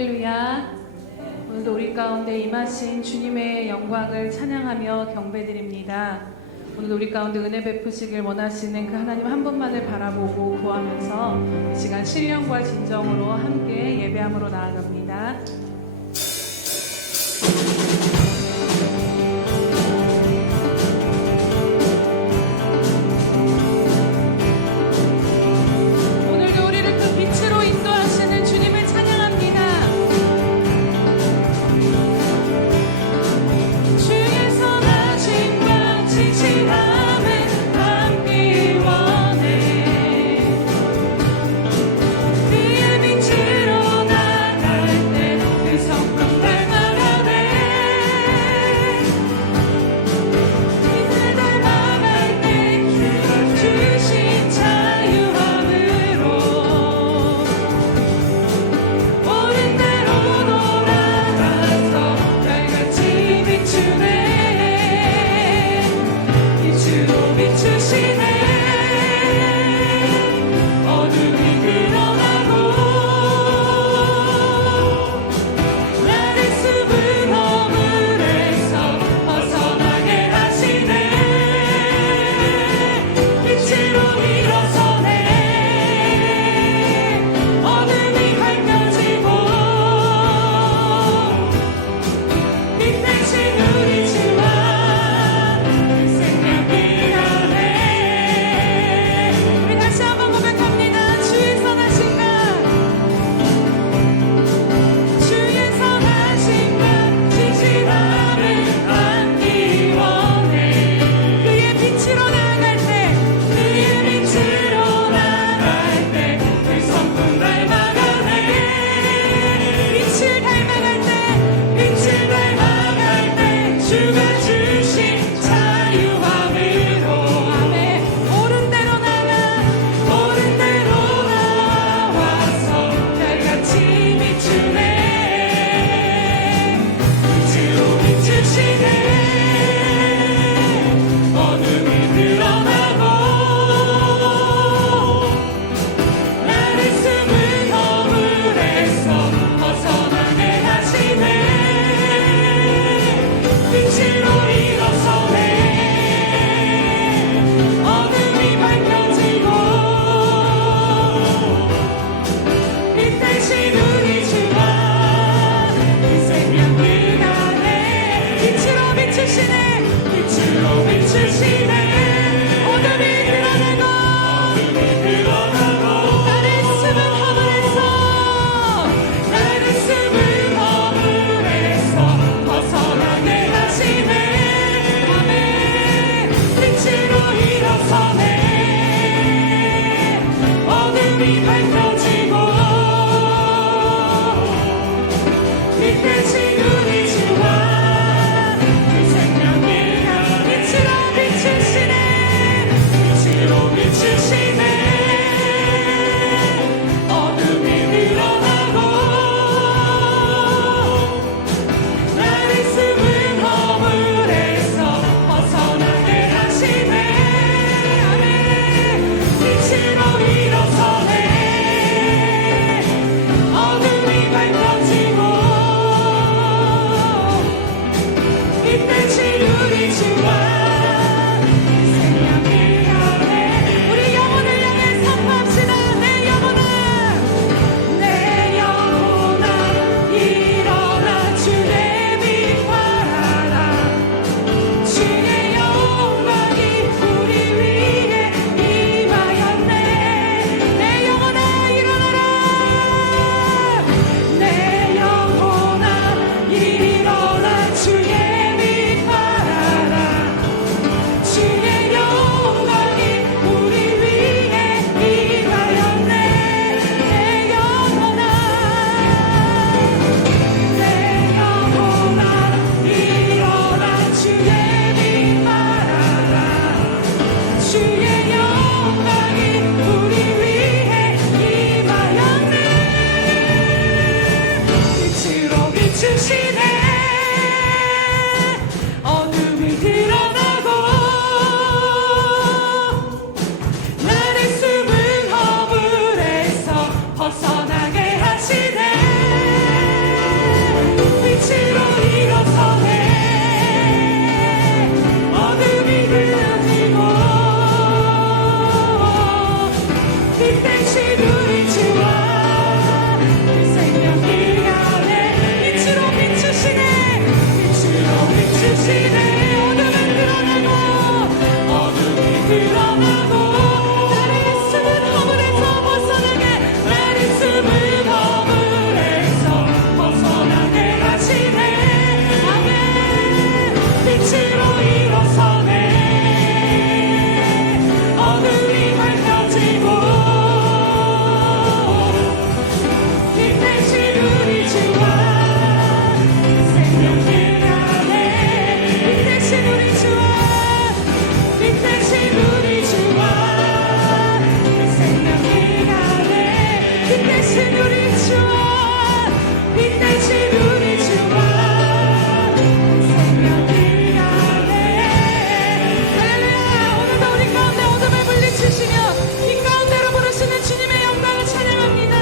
할렐루야. 오늘도 우리 가운데 임하신 주님의 영광을 찬양하며 경배드립니다. 오늘 우리 가운데 은혜 베푸시길 원하시는 그 하나님 한 분만을 바라보고 구하면서 이 시간 신령과 진정으로 함께 예배함으로 나아갑니다. 오늘도 우리를 그 빛으로 인도하시는 주님을 찬양합니다. 주의 선하심과 진실함을 담기 원해. 그의 빛으로 나갈 때 그 성품 닮아가네. 빛을 닮아갈 때 주가 주신 자유함으로 옳은 대로 돌아가서 별같이 비추네. 빛으로 비추시네. 어둠이 드러나고 나를 숨은 허물에서 벗어나게 하시네. 빛으로 일어서네. 어둠이 밝혀지고 빛 대신 우리 주와 생명이 나네. 우리 다시 한번 고백합니다. 주의 선하심과 진실함을 담기 원해. 그의 빛으로 나갈 때 그 성품 닮아가네. 빛을 닮아갈 때 주가 주신 자유함으로 아멘. 옳은 대로 나와서 별같이 비추네. 빛으로 비추시네. 어둠이 드러나고 나를 숨은 허물에서 벗어나게 하시네. 빛으로 일어서네. 어둠이 밝혀지고 빛 대신 우리 주와 그 생명을 가네. 빛으로 비추시네. 어둠이 드러나고 나를 숨은 허물에서 벗어나게 하시네. 아멘. 빛으로 일어서네. 어둠이 밝혀지고 빛 대신 우리 주와 그 생명을 가네. 빛으로 비추시네. 어둠이 드러나고 나를 숨은 허물에서 벗어나게 하시네. 아멘. 빛으로 일어서네. 어둠이 밝혀지고 빛으로 일어서네. 어둠이 그려지고 빛 대신 우리 주와 그 생명길 안에 빛으로 비추시네. 빛으로 비추시네. 어둠은 드러나고 어둠이 드러나고 나를 숨은 허물에서 벗어나게 나를 숨은 허물에서 벗어나게 하시네. 아멘. 빛으로 일어서네. 어둠이 밝혀지고 빛 대신 우리 주와 생명길 안에 빛 대신 우리 주와 빛 대신 우리 주와 그 생명길 안에 빛 대신 우리 주와 빛 대신 우리 주와 그 생명길 안에 할렐루야. 오늘도 우리 가운데 어둠을 물리치시며 빛 가운데로 부르시는 주님의 영광을 찬양합니다.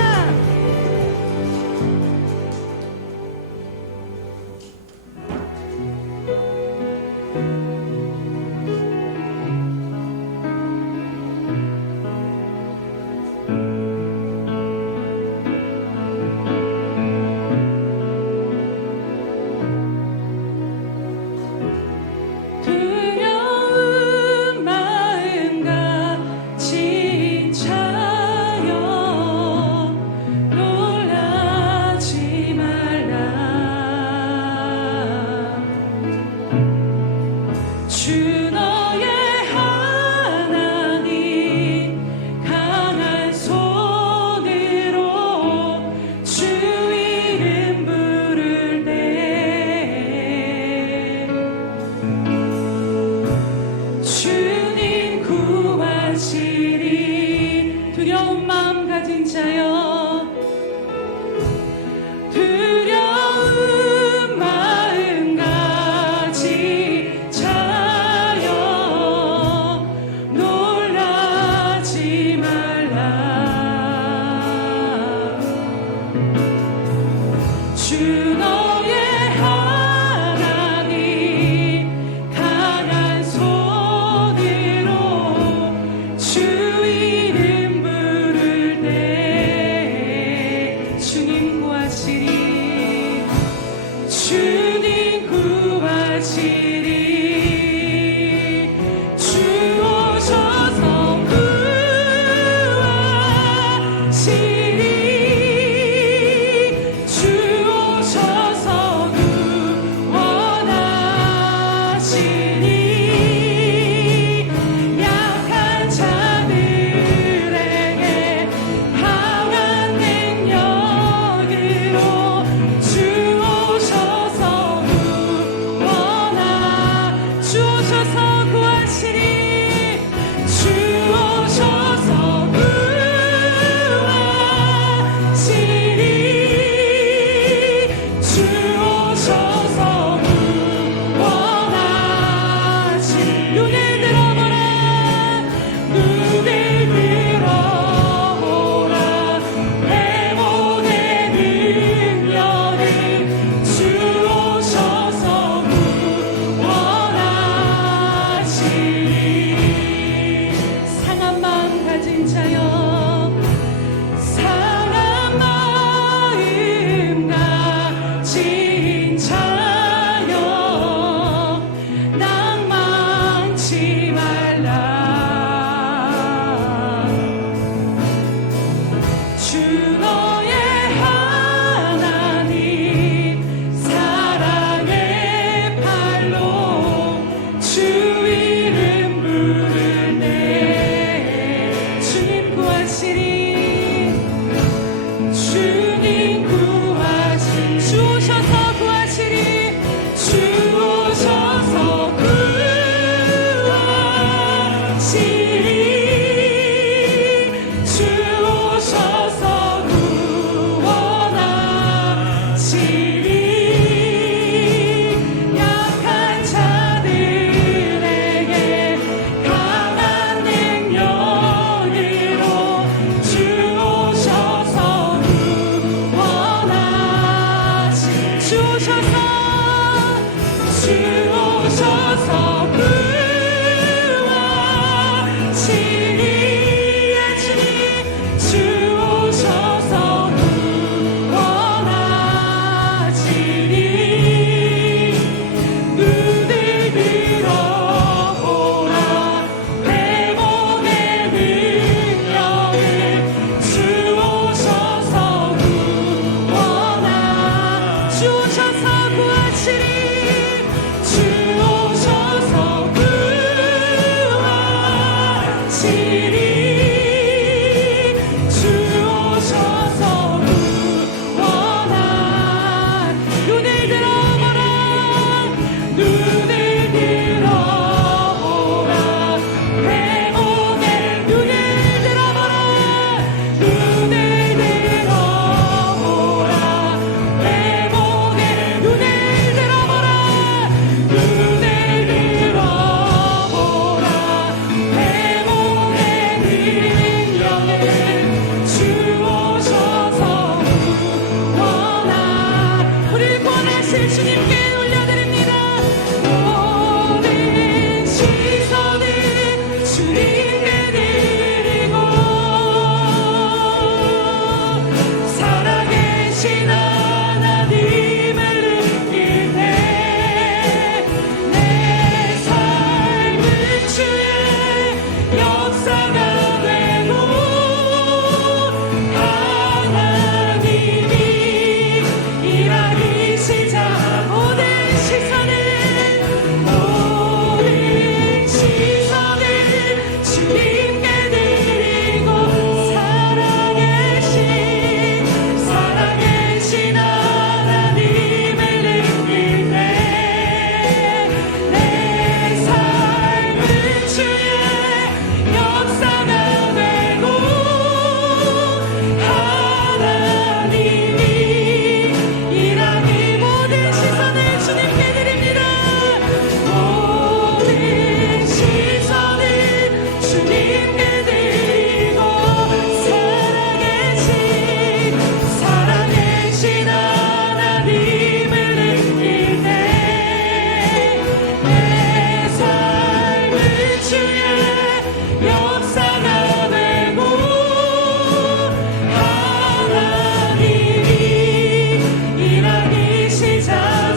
두려운 마음 같이 차여 놀라지 말라. 주 너의 하나님 강한 손으로 주 이름 부를 때 주님 구하시리. 두려운 마음 가진 자여 두려운 마음 가지 자여 놀라지 말라. 주 너의 하나님 강한 손으로 주 이름 부를 때 주님 구하시리. 주님 구하시리. 주 오셔서 구하시리. 주 오셔서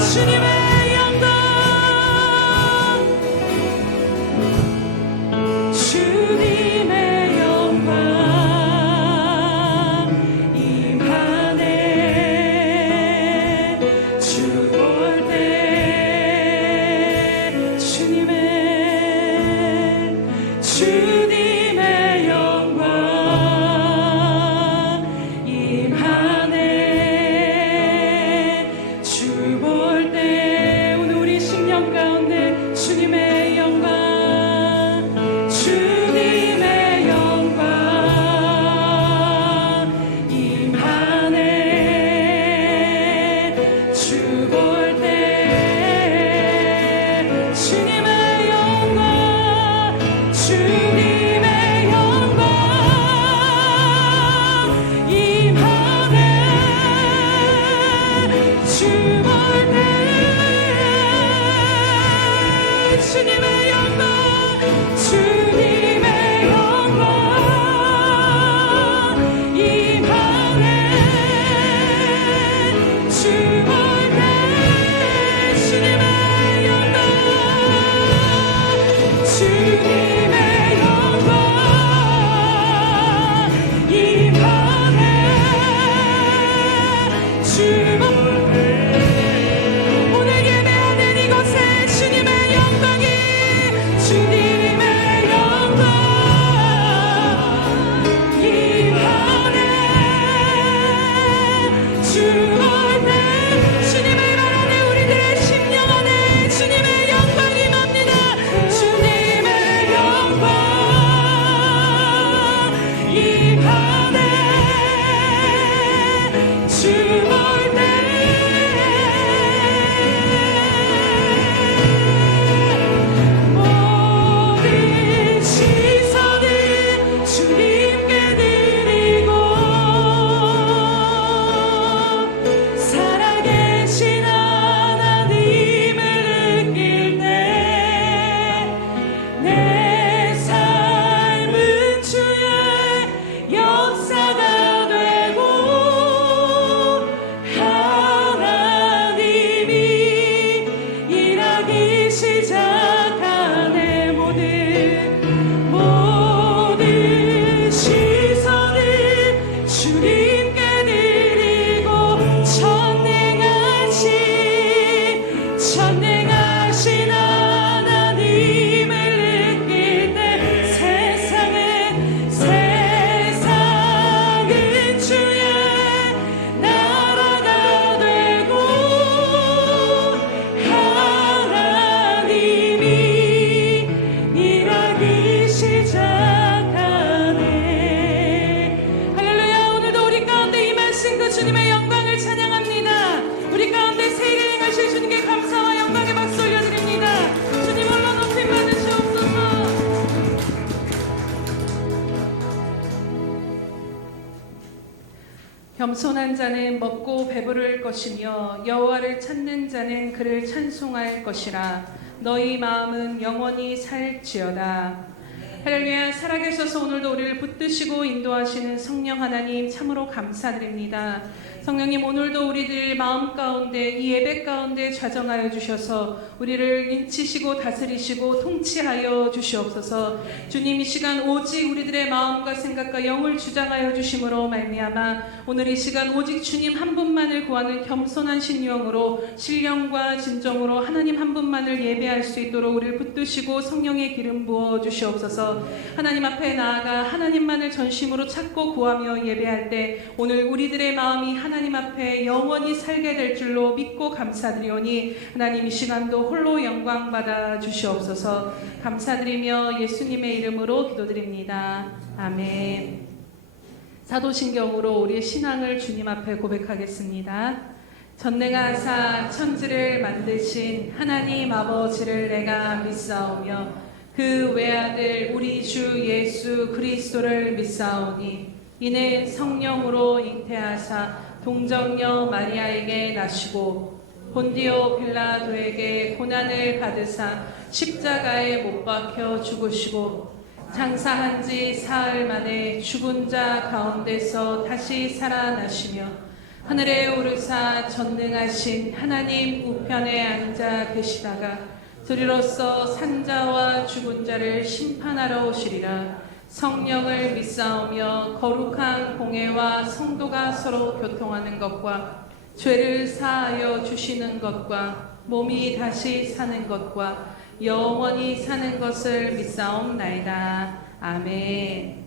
주님의 겸손한 자는 먹고 배부를 것이며 여호와를 찾는 자는 그를 찬송할 것이라. 너희 마음은 영원히 살지어다. 할렐루야. 살아계셔서 오늘도 우리를 붙드시고 인도하시는 성령 하나님 참으로 감사드립니다. 성령님, 오늘도 우리들 마음 가운데 이 예배 가운데 좌정하여 주셔서 우리를 인치시고 다스리시고 통치하여 주시옵소서. 주님, 이 시간 오직 우리들의 마음과 생각과 영을 주장하여 주심으로 말미암아 오늘 이 시간 오직 주님 한 분만을 구하는 겸손한 신령으로 신령과 진정으로 하나님 한 분만을 예배할 수 있도록 우리를 붙드시고 성령의 기름 부어 주시옵소서. 하나님 앞에 나아가 하나님만을 전심으로 찾고 구하며 예배할 때 오늘 우리들의 마음이 하나님 앞에 영원히 살게 될 줄로 믿고 감사드리오니 하나님 이 시간도 홀로 영광 받아 주시옵소서. 감사드리며 예수님의 이름으로 기도드립니다. 아멘. 사도신경으로 우리의 신앙을 주님 앞에 고백하겠습니다. 전내가 하사 천지를 만드신 하나님 아버지를 내가 믿사오며 그 외아들 우리 주 예수 그리스도를 믿사오니 이는 성령으로 잉태하사 동정녀 마리아에게 나시고 본디오 빌라도에게 고난을 받으사 십자가에 못 박혀 죽으시고 장사한 지 사흘 만에 죽은 자 가운데서 다시 살아나시며 하늘에 오르사 전능하신 하나님 우편에 앉아 계시다가 저리로서 산자와 죽은 자를 심판하러 오시리라. 성령을 믿사오며 거룩한 공회와 성도가 서로 교통하는 것과 죄를 사하여 주시는 것과 몸이 다시 사는 것과 영원히 사는 것을 믿사옵나이다. 아멘.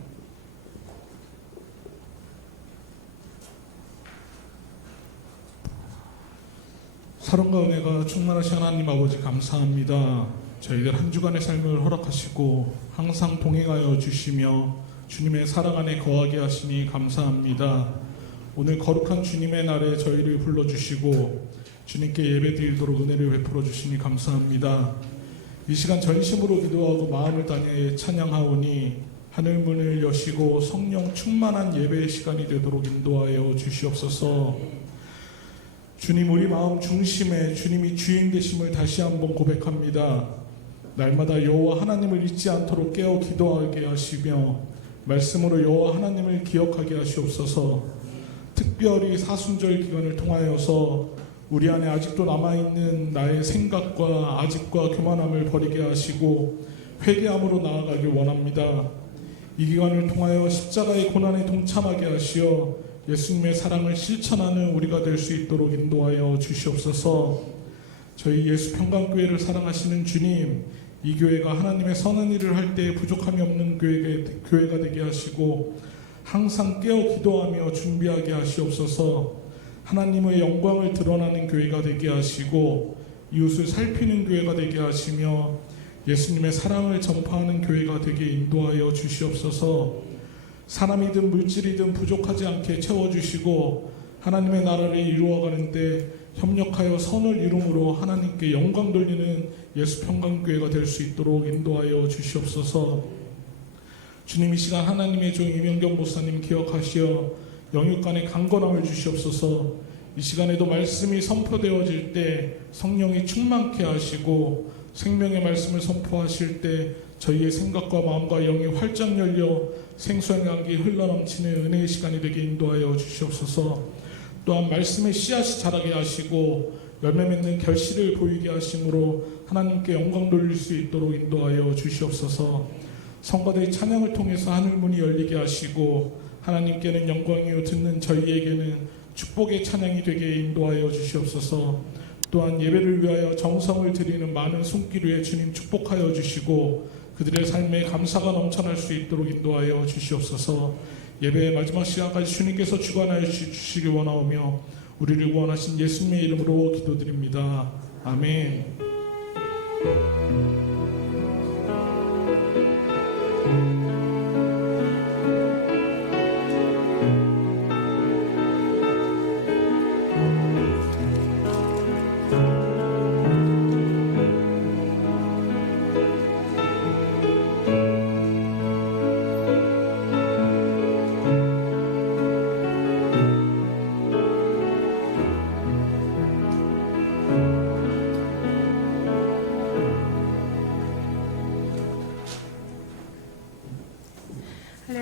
사랑과 은혜가 충만하신 하나님 아버지 감사합니다. 저희들 한 주간의 삶을 허락하시고 항상 동행하여 주시며 주님의 사랑 안에 거하게 하시니 감사합니다. 오늘 거룩한 주님의 날에 저희를 불러주시고 주님께 예배드리도록 은혜를 베풀어 주시니 감사합니다. 이 시간 전심으로 기도하고 마음을 다해 찬양하오니 하늘문을 여시고 성령 충만한 예배의 시간이 되도록 인도하여 주시옵소서. 주님, 우리 마음 중심에 주님이 주인 되심을 다시 한번 고백합니다. 날마다 여호와 하나님을 잊지 않도록 깨어 기도하게 하시며 말씀으로 여호와 하나님을 기억하게 하시옵소서. 특별히 사순절 기간을 통하여서 우리 안에 아직도 남아있는 나의 생각과 아집과 교만함을 버리게 하시고 회개함으로 나아가길 원합니다. 이 기간을 통하여 십자가의 고난에 동참하게 하시어 예수님의 사랑을 실천하는 우리가 될 수 있도록 인도하여 주시옵소서. 저희 예수 평강교회를 사랑하시는 주님, 이 교회가 하나님의 선한 일을 할 때 부족함이 없는 교회가 되게 하시고 항상 깨어 기도하며 준비하게 하시옵소서. 하나님의 영광을 드러나는 교회가 되게 하시고 이웃을 살피는 교회가 되게 하시며 예수님의 사랑을 전파하는 교회가 되게 인도하여 주시옵소서. 사람이든 물질이든 부족하지 않게 채워주시고 하나님의 나라를 이루어가는데 협력하여 선을 이룸으로 하나님께 영광 돌리는 예수 평강교회가 될 수 있도록 인도하여 주시옵소서. 주님, 이 시간 하나님의 종 이명경 목사님 기억하시어 영육간의 강건함을 주시옵소서. 이 시간에도 말씀이 선포되어질 때 성령이 충만케 하시고 생명의 말씀을 선포하실 때 저희의 생각과 마음과 영이 활짝 열려 생수의 강이 흘러넘치는 은혜의 시간이 되게 인도하여 주시옵소서. 또한 말씀의 씨앗이 자라게 하시고 열매 맺는 결실을 보이게 하심으로 하나님께 영광 돌릴 수 있도록 인도하여 주시옵소서. 성가대의 찬양을 통해서 하늘문이 열리게 하시고 하나님께는 영광이요 듣는 저희에게는 축복의 찬양이 되게 인도하여 주시옵소서. 또한 예배를 위하여 정성을 들이는 많은 손길 위에 주님 축복하여 주시고 그들의 삶에 감사가 넘쳐날 수 있도록 인도하여 주시옵소서. 예배의 마지막 시간까지 주님께서 주관하여 주시기 원하오며 우리를 구원하신 예수님의 이름으로 기도드립니다. 아멘.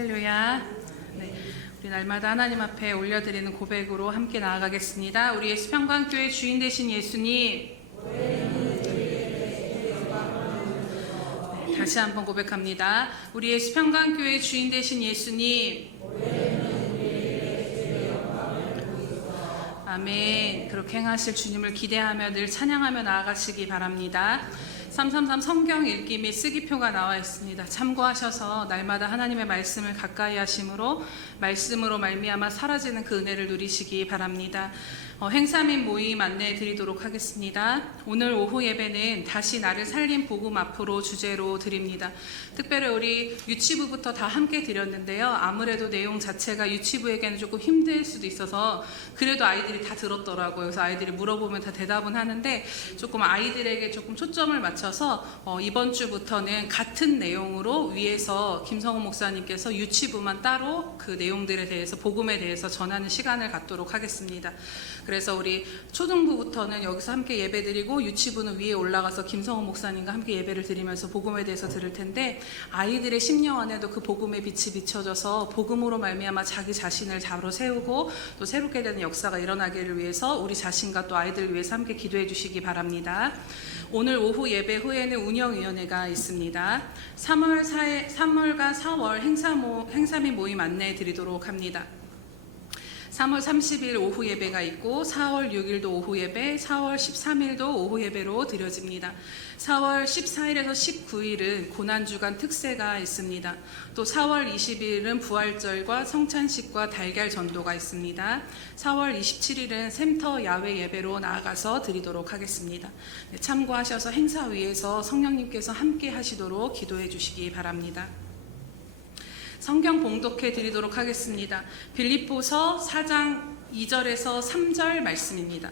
할렐루야. 네, 우리 날마다 하나님 앞에 올려드리는 고백으로 함께 나아가겠습니다. 우리 예수평강교회 주인 되신 예수님, 다시 한번 고백합니다. 우리 예수평강교회 주인 되신 예수님, 아멘. 그렇게 행하실 주님을 기대하며 늘 찬양하며 나아가시기 바랍니다. 333 성경 읽기 및 쓰기표가 나와 있습니다. 참고하셔서 날마다 하나님의 말씀을 가까이 하심으로 말씀으로 말미암아 사라지는 그 은혜를 누리시기 바랍니다. 행사 및 모임 안내해 드리도록 하겠습니다. 오늘 오후 예배는 다시 나를 살린 복음 앞으로 주제로 드립니다. 특별히 우리 유치부부터 다 함께 드렸는데요. 아무래도 내용 자체가 유치부에게는 조금 힘들 수도 있어서 그래도 아이들이 다 들었더라고요. 그래서 아이들이 물어보면 다 대답은 하는데 조금 아이들에게 조금 초점을 맞춰서 이번 주부터는 같은 내용으로 위에서 김성호 목사님께서 유치부만 따로 그 내용들에 대해서 복음에 대해서 전하는 시간을 갖도록 하겠습니다. 그래서 우리 초등부부터는 여기서 함께 예배드리고 유치부는 위에 올라가서 김성호 목사님과 함께 예배를 드리면서 복음에 대해서 들을 텐데 아이들의 심령 안에도 그 복음의 빛이 비춰져서 복음으로 말미암아 자기 자신을 바로 세우고 또 새롭게 되는 역사가 일어나기를 위해서 우리 자신과 또 아이들을 위해서 함께 기도해 주시기 바랍니다. 오늘 오후 예배 후에는 운영위원회가 있습니다. 3월과 4월 행사 및 모임 안내해 드리도록 합니다. 3월 30일 오후 예배가 있고 4월 6일도 오후 예배, 4월 13일도 오후 예배로 드려집니다. 4월 14일에서 19일은 고난주간 특세가 있습니다. 또 4월 20일은 부활절과 성찬식과 달걀 전도가 있습니다. 4월 27일은 샘터 야외 예배로 나아가서 드리도록 하겠습니다. 네, 참고하셔서 행사위에서 성령님께서 함께 하시도록 기도해 주시기 바랍니다. 성경 봉독해 드리도록 하겠습니다. 빌립보서 4장 2절에서 3절 말씀입니다.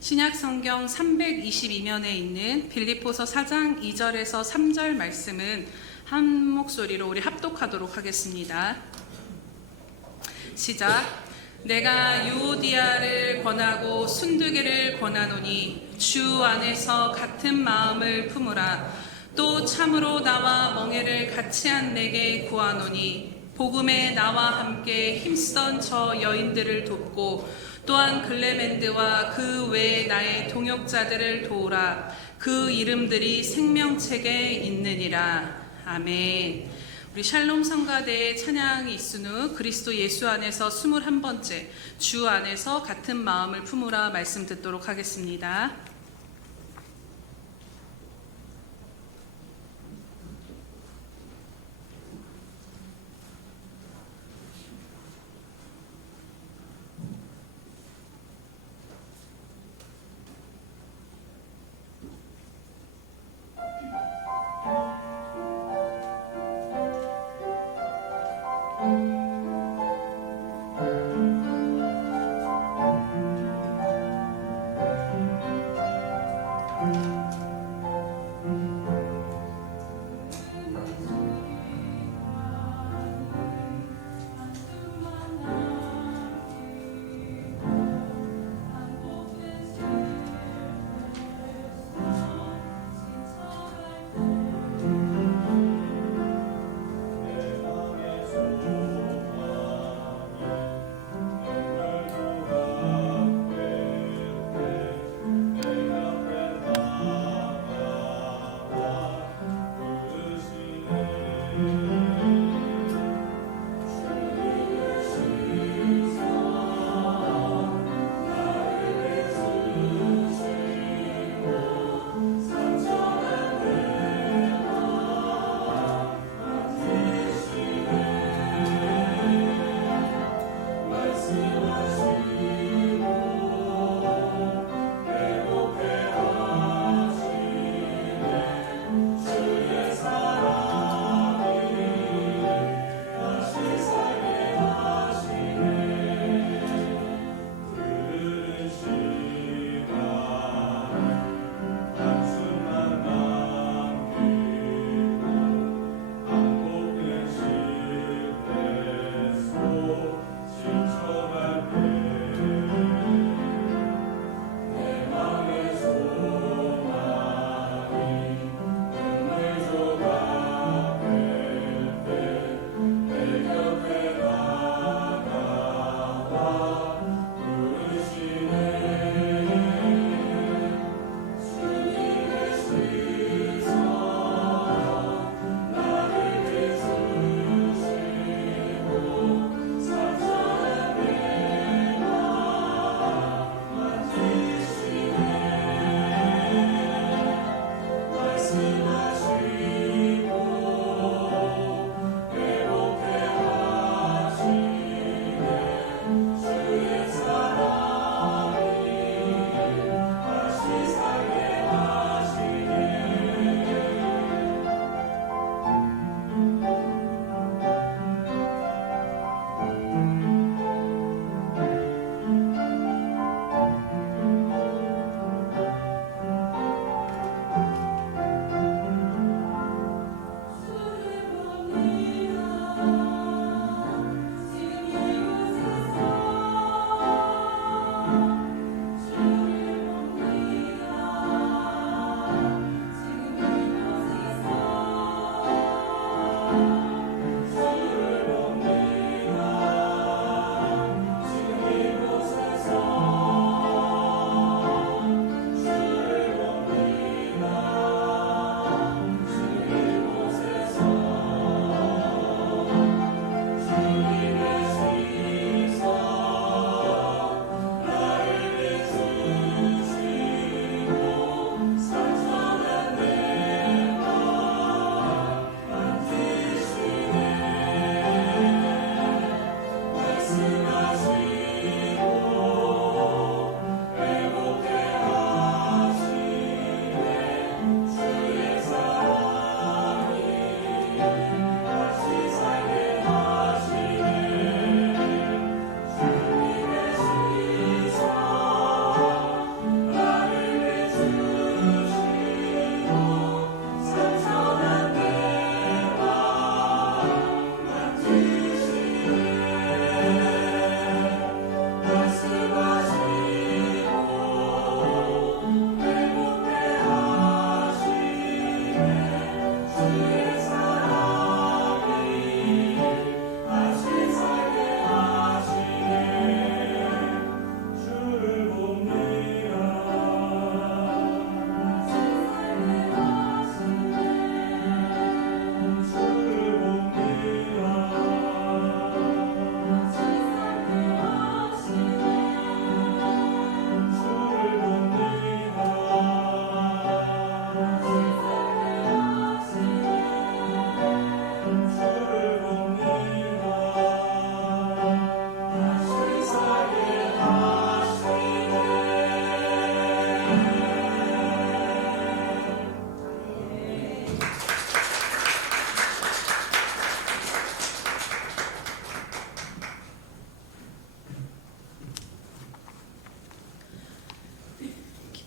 신약 성경 322면에 있는 빌립보서 4장 2절에서 3절 말씀은 한 목소리로 우리 합독하도록 하겠습니다. 시작. 내가 유오디아를 권하고 순두개를 권하노니 주 안에서 같은 마음을 품으라. 또 참으로 나와 멍에를 같이 한 내게 구하노니 복음에 나와 함께 힘쓰던 저 여인들을 돕고 또한 글레멘드와 그 외 나의 동역자들을 도우라. 그 이름들이 생명책에 있느니라. 아멘. 우리 샬롬 성가대의 찬양이 있은 후 그리스도 예수 안에서 21번째 주 안에서 같은 마음을 품으라 말씀 듣도록 하겠습니다.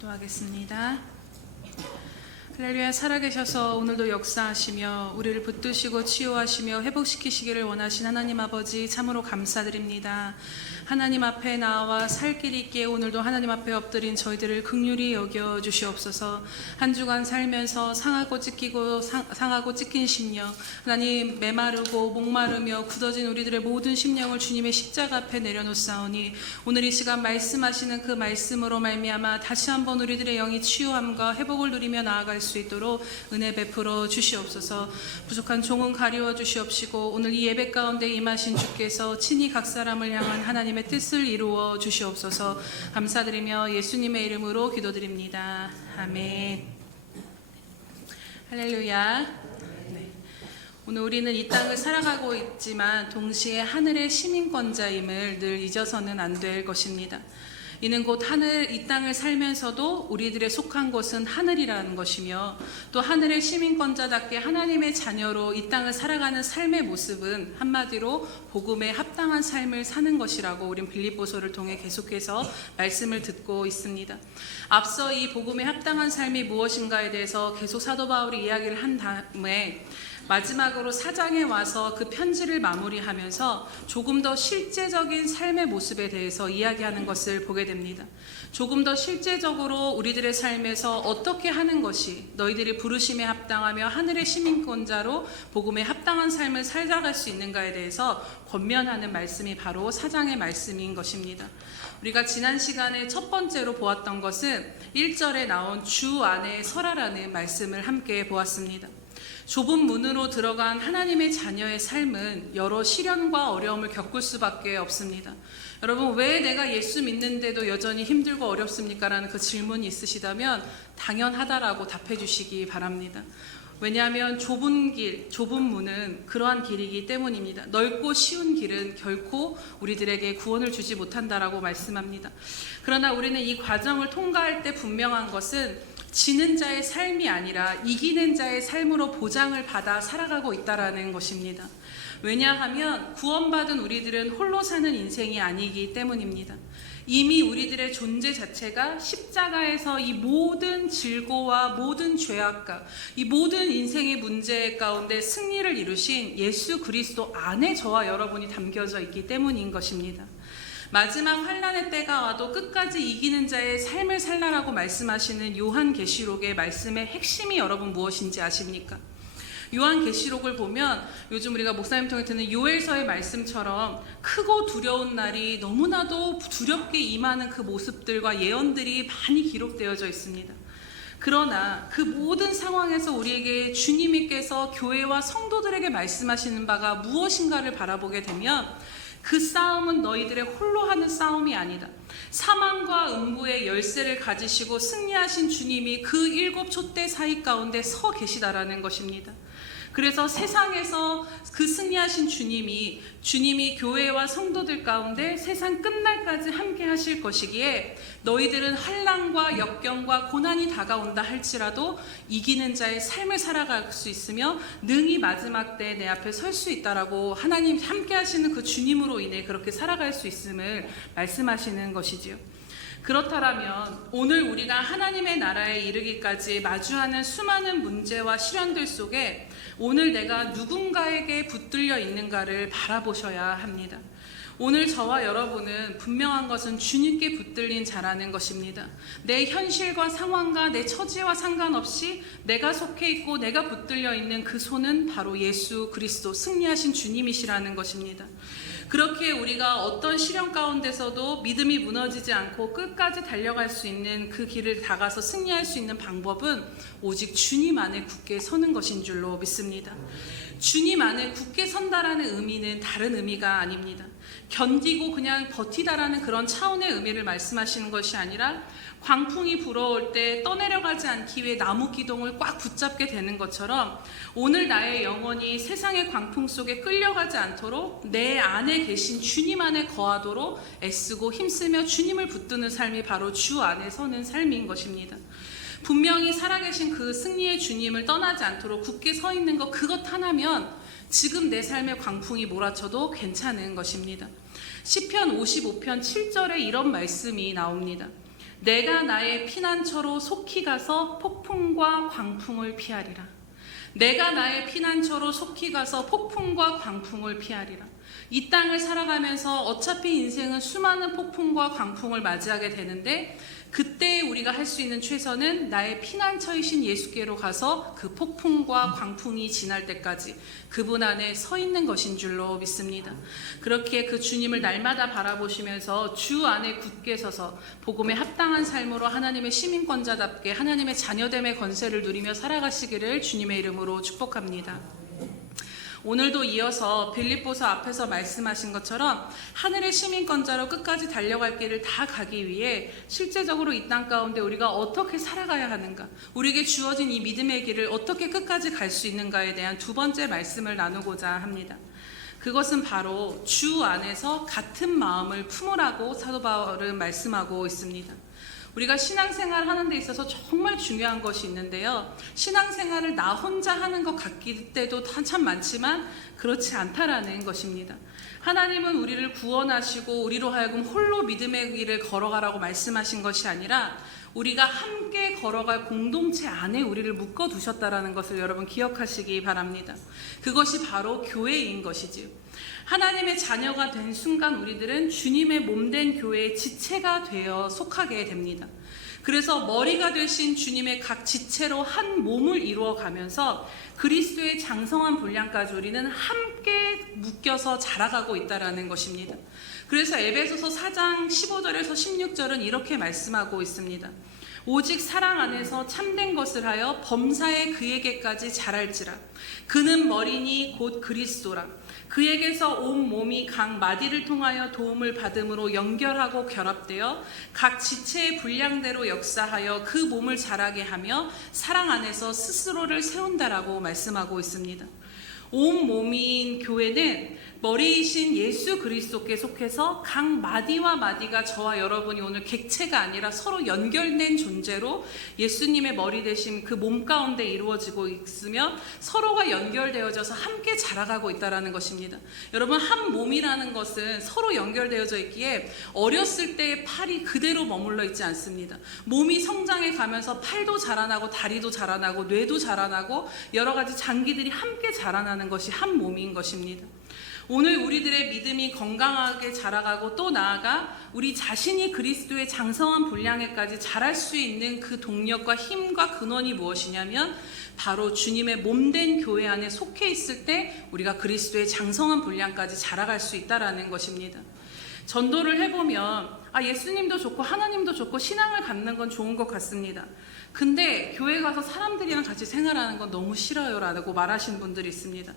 기도하겠습니다. 할렐루야. 살아계셔서 오늘도 역사하시며 우리를 붙드시고 치유하시며 회복시키시기를 원하신 하나님 아버지 참으로 감사드립니다. 하나님 앞에 나와 살 길이 있기에 오늘도 하나님 앞에 엎드린 저희들을 긍휼히 여겨 주시옵소서. 한 주간 살면서 상하고 찢긴 심령, 하나님 메마르고 목마르며 굳어진 우리들의 모든 심령을 주님의 십자가 앞에 내려놓사오니 오늘 이 시간 말씀하시는 그 말씀으로 말미암아 다시 한번 우리들의 영이 치유함과 회복을 누리며 나아갈 수 있도록 은혜 베풀어 주시옵소서. 부족한 종은 가리워 주시옵시고 오늘 이 예배 가운데 임하신 주께서 친히 각 사람을 향한 하나님의 뜻을 이루어 주시옵소서. 감사드리며 예수님의 이름으로 기도드립니다. 아멘. 할렐루야. 네. 오늘 우리는 이 땅을 살아가고 있지만 동시에 하늘의 시민권자임을 늘 잊어서는 안 될 것입니다. 이는 곧 이 땅을 살면서도 우리들의 속한 곳은 하늘이라는 것이며 또 하늘의 시민권자답게 하나님의 자녀로 이 땅을 살아가는 삶의 모습은 한마디로 복음에 합당한 삶을 사는 것이라고 우린 빌립보서를 통해 계속해서 말씀을 듣고 있습니다. 앞서 이 복음에 합당한 삶이 무엇인가에 대해서 계속 사도 바울이 이야기를 한 다음에 마지막으로 4장에 와서 그 편지를 마무리하면서 조금 더 실제적인 삶의 모습에 대해서 이야기하는 것을 보게 됩니다. 조금 더 실제적으로 우리들의 삶에서 어떻게 하는 것이 너희들이 부르심에 합당하며 하늘의 시민권자로 복음에 합당한 삶을 살아갈 수 있는가에 대해서 권면하는 말씀이 바로 4장의 말씀인 것입니다. 우리가 지난 시간에 첫 번째로 보았던 것은 1절에 나온 주 안에 서라라는 말씀을 함께 보았습니다. 좁은 문으로 들어간 하나님의 자녀의 삶은 여러 시련과 어려움을 겪을 수밖에 없습니다. 여러분, 왜 내가 예수 믿는데도 여전히 힘들고 어렵습니까? 라는 그 질문이 있으시다면 당연하다라고 답해 주시기 바랍니다. 왜냐하면 좁은 길, 좁은 문은 그러한 길이기 때문입니다. 넓고 쉬운 길은 결코 우리들에게 구원을 주지 못한다라고 말씀합니다. 그러나 우리는 이 과정을 통과할 때 분명한 것은 지는 자의 삶이 아니라 이기는 자의 삶으로 보장을 받아 살아가고 있다는 것입니다. 왜냐하면 구원받은 우리들은 홀로 사는 인생이 아니기 때문입니다. 이미 우리들의 존재 자체가 십자가에서 이 모든 질고와 모든 죄악과 이 모든 인생의 문제 가운데 승리를 이루신 예수 그리스도 안에 저와 여러분이 담겨져 있기 때문인 것입니다. 마지막 환난의 때가 와도 끝까지 이기는 자의 삶을 살라라고 말씀하시는 요한계시록의 말씀의 핵심이 여러분 무엇인지 아십니까? 요한계시록을 보면 요즘 우리가 목사님 통해 듣는 요엘서의 말씀처럼 크고 두려운 날이 너무나도 두렵게 임하는 그 모습들과 예언들이 많이 기록되어져 있습니다. 그러나 그 모든 상황에서 우리에게 주님께서 교회와 성도들에게 말씀하시는 바가 무엇인가를 바라보게 되면 그 싸움은 너희들의 홀로 하는 싸움이 아니다. 사망과 음부의 열쇠를 가지시고 승리하신 주님이 그 7 촛대 사이 가운데 서 계시다라는 것입니다. 그래서 세상에서 그 승리하신 주님이 교회와 성도들 가운데 세상 끝날까지 함께 하실 것이기에 너희들은 환난과 역경과 고난이 다가온다 할지라도 이기는 자의 삶을 살아갈 수 있으며 능히 마지막 때 내 앞에 설 수 있다라고 하나님 함께 하시는 그 주님으로 인해 그렇게 살아갈 수 있음을 말씀하시는 것이지요. 그렇다면 오늘 우리가 하나님의 나라에 이르기까지 마주하는 수많은 문제와 시련들 속에 오늘 내가 누군가에게 붙들려 있는가를 바라보셔야 합니다. 오늘 저와 여러분은 분명한 것은 주님께 붙들린 자라는 것입니다. 내 현실과 상황과 내 처지와 상관없이 내가 속해 있고 내가 붙들려 있는 그 손은 바로 예수 그리스도 승리하신 주님이시라는 것입니다. 그렇게 우리가 어떤 시련 가운데서도 믿음이 무너지지 않고 끝까지 달려갈 수 있는 그 길을 다가서 승리할 수 있는 방법은 오직 주님 안에 굳게 서는 것인 줄로 믿습니다. 주님 안에 굳게 선다라는 의미는 다른 의미가 아닙니다. 견디고 그냥 버티다라는 그런 차원의 의미를 말씀하시는 것이 아니라 광풍이 불어올 때 떠내려가지 않기 위해 나무 기둥을 꽉 붙잡게 되는 것처럼 오늘 나의 영혼이 세상의 광풍 속에 끌려가지 않도록 내 안에 계신 주님 안에 거하도록 애쓰고 힘쓰며 주님을 붙드는 삶이 바로 주 안에 서는 삶인 것입니다. 분명히 살아계신 그 승리의 주님을 떠나지 않도록 굳게 서 있는 것 그것 하나면 지금 내 삶의 광풍이 몰아쳐도 괜찮은 것입니다. 시편 55편 7절에 이런 말씀이 나옵니다. 내가 나의 피난처로 속히 가서 폭풍과 광풍을 피하리라. 내가 나의 피난처로 속히 가서 폭풍과 광풍을 피하리라. 이 땅을 살아가면서 어차피 인생은 수많은 폭풍과 광풍을 맞이하게 되는데 그때 우리가 할 수 있는 최선은 나의 피난처이신 예수께로 가서 그 폭풍과 광풍이 지날 때까지 그분 안에 서 있는 것인 줄로 믿습니다. 그렇게 그 주님을 날마다 바라보시면서 주 안에 굳게 서서 복음에 합당한 삶으로 하나님의 시민권자답게 하나님의 자녀됨의 권세를 누리며 살아가시기를 주님의 이름으로 축복합니다. 오늘도 이어서 빌립보서 앞에서 말씀하신 것처럼 하늘의 시민권자로 끝까지 달려갈 길을 다 가기 위해 실제적으로 이 땅 가운데 우리가 어떻게 살아가야 하는가, 우리에게 주어진 이 믿음의 길을 어떻게 끝까지 갈 수 있는가에 대한 두 번째 말씀을 나누고자 합니다. 그것은 바로 주 안에서 같은 마음을 품으라고 사도 바울은 말씀하고 있습니다. 우리가 신앙생활 하는 데 있어서 정말 중요한 것이 있는데요. 신앙생활을 나 혼자 하는 것 같기 때도 참 많지만 그렇지 않다라는 것입니다. 하나님은 우리를 구원하시고 우리로 하여금 홀로 믿음의 길을 걸어가라고 말씀하신 것이 아니라 우리가 함께 걸어갈 공동체 안에 우리를 묶어두셨다라는 것을 여러분 기억하시기 바랍니다. 그것이 바로 교회인 것이지요. 하나님의 자녀가 된 순간 우리들은 주님의 몸된 교회의 지체가 되어 속하게 됩니다. 그래서 머리가 되신 주님의 각 지체로 한 몸을 이루어가면서 그리스도의 장성한 분량까지 우리는 함께 묶여서 자라가고 있다는 것입니다. 그래서 에베소서 4장 15절에서 16절은 이렇게 말씀하고 있습니다. 오직 사랑 안에서 참된 것을 하여 범사에 그에게까지 자랄지라. 그는 머리니 곧 그리스도라. 그에게서 온 몸이 각 마디를 통하여 도움을 받음으로 연결하고 결합되어 각 지체의 분량대로 역사하여 그 몸을 자라게 하며 사랑 안에서 스스로를 세운다라고 말씀하고 있습니다. 온 몸인 교회는 머리이신 예수 그리스도께 속해서 각 마디와 마디가 저와 여러분이 오늘 객체가 아니라 서로 연결된 존재로 예수님의 머리 되신 그 몸 가운데 이루어지고 있으며 서로가 연결되어져서 함께 자라가고 있다는 것입니다. 여러분, 한 몸이라는 것은 서로 연결되어져 있기에 어렸을 때의 팔이 그대로 머물러 있지 않습니다. 몸이 성장해 가면서 팔도 자라나고 다리도 자라나고 뇌도 자라나고 여러 가지 장기들이 함께 자라나는 것이 한 몸인 것입니다. 오늘 우리들의 믿음이 건강하게 자라가고 또 나아가 우리 자신이 그리스도의 장성한 분량에까지 자랄 수 있는 그 동력과 힘과 근원이 무엇이냐면 바로 주님의 몸된 교회 안에 속해 있을 때 우리가 그리스도의 장성한 분량까지 자라갈 수 있다는 것입니다. 전도를 해보면 예수님도 좋고 하나님도 좋고 신앙을 갖는 건 좋은 것 같습니다. 근데 교회 가서 사람들이랑 같이 생활하는 건 너무 싫어요 라고 말하시는 분들이 있습니다.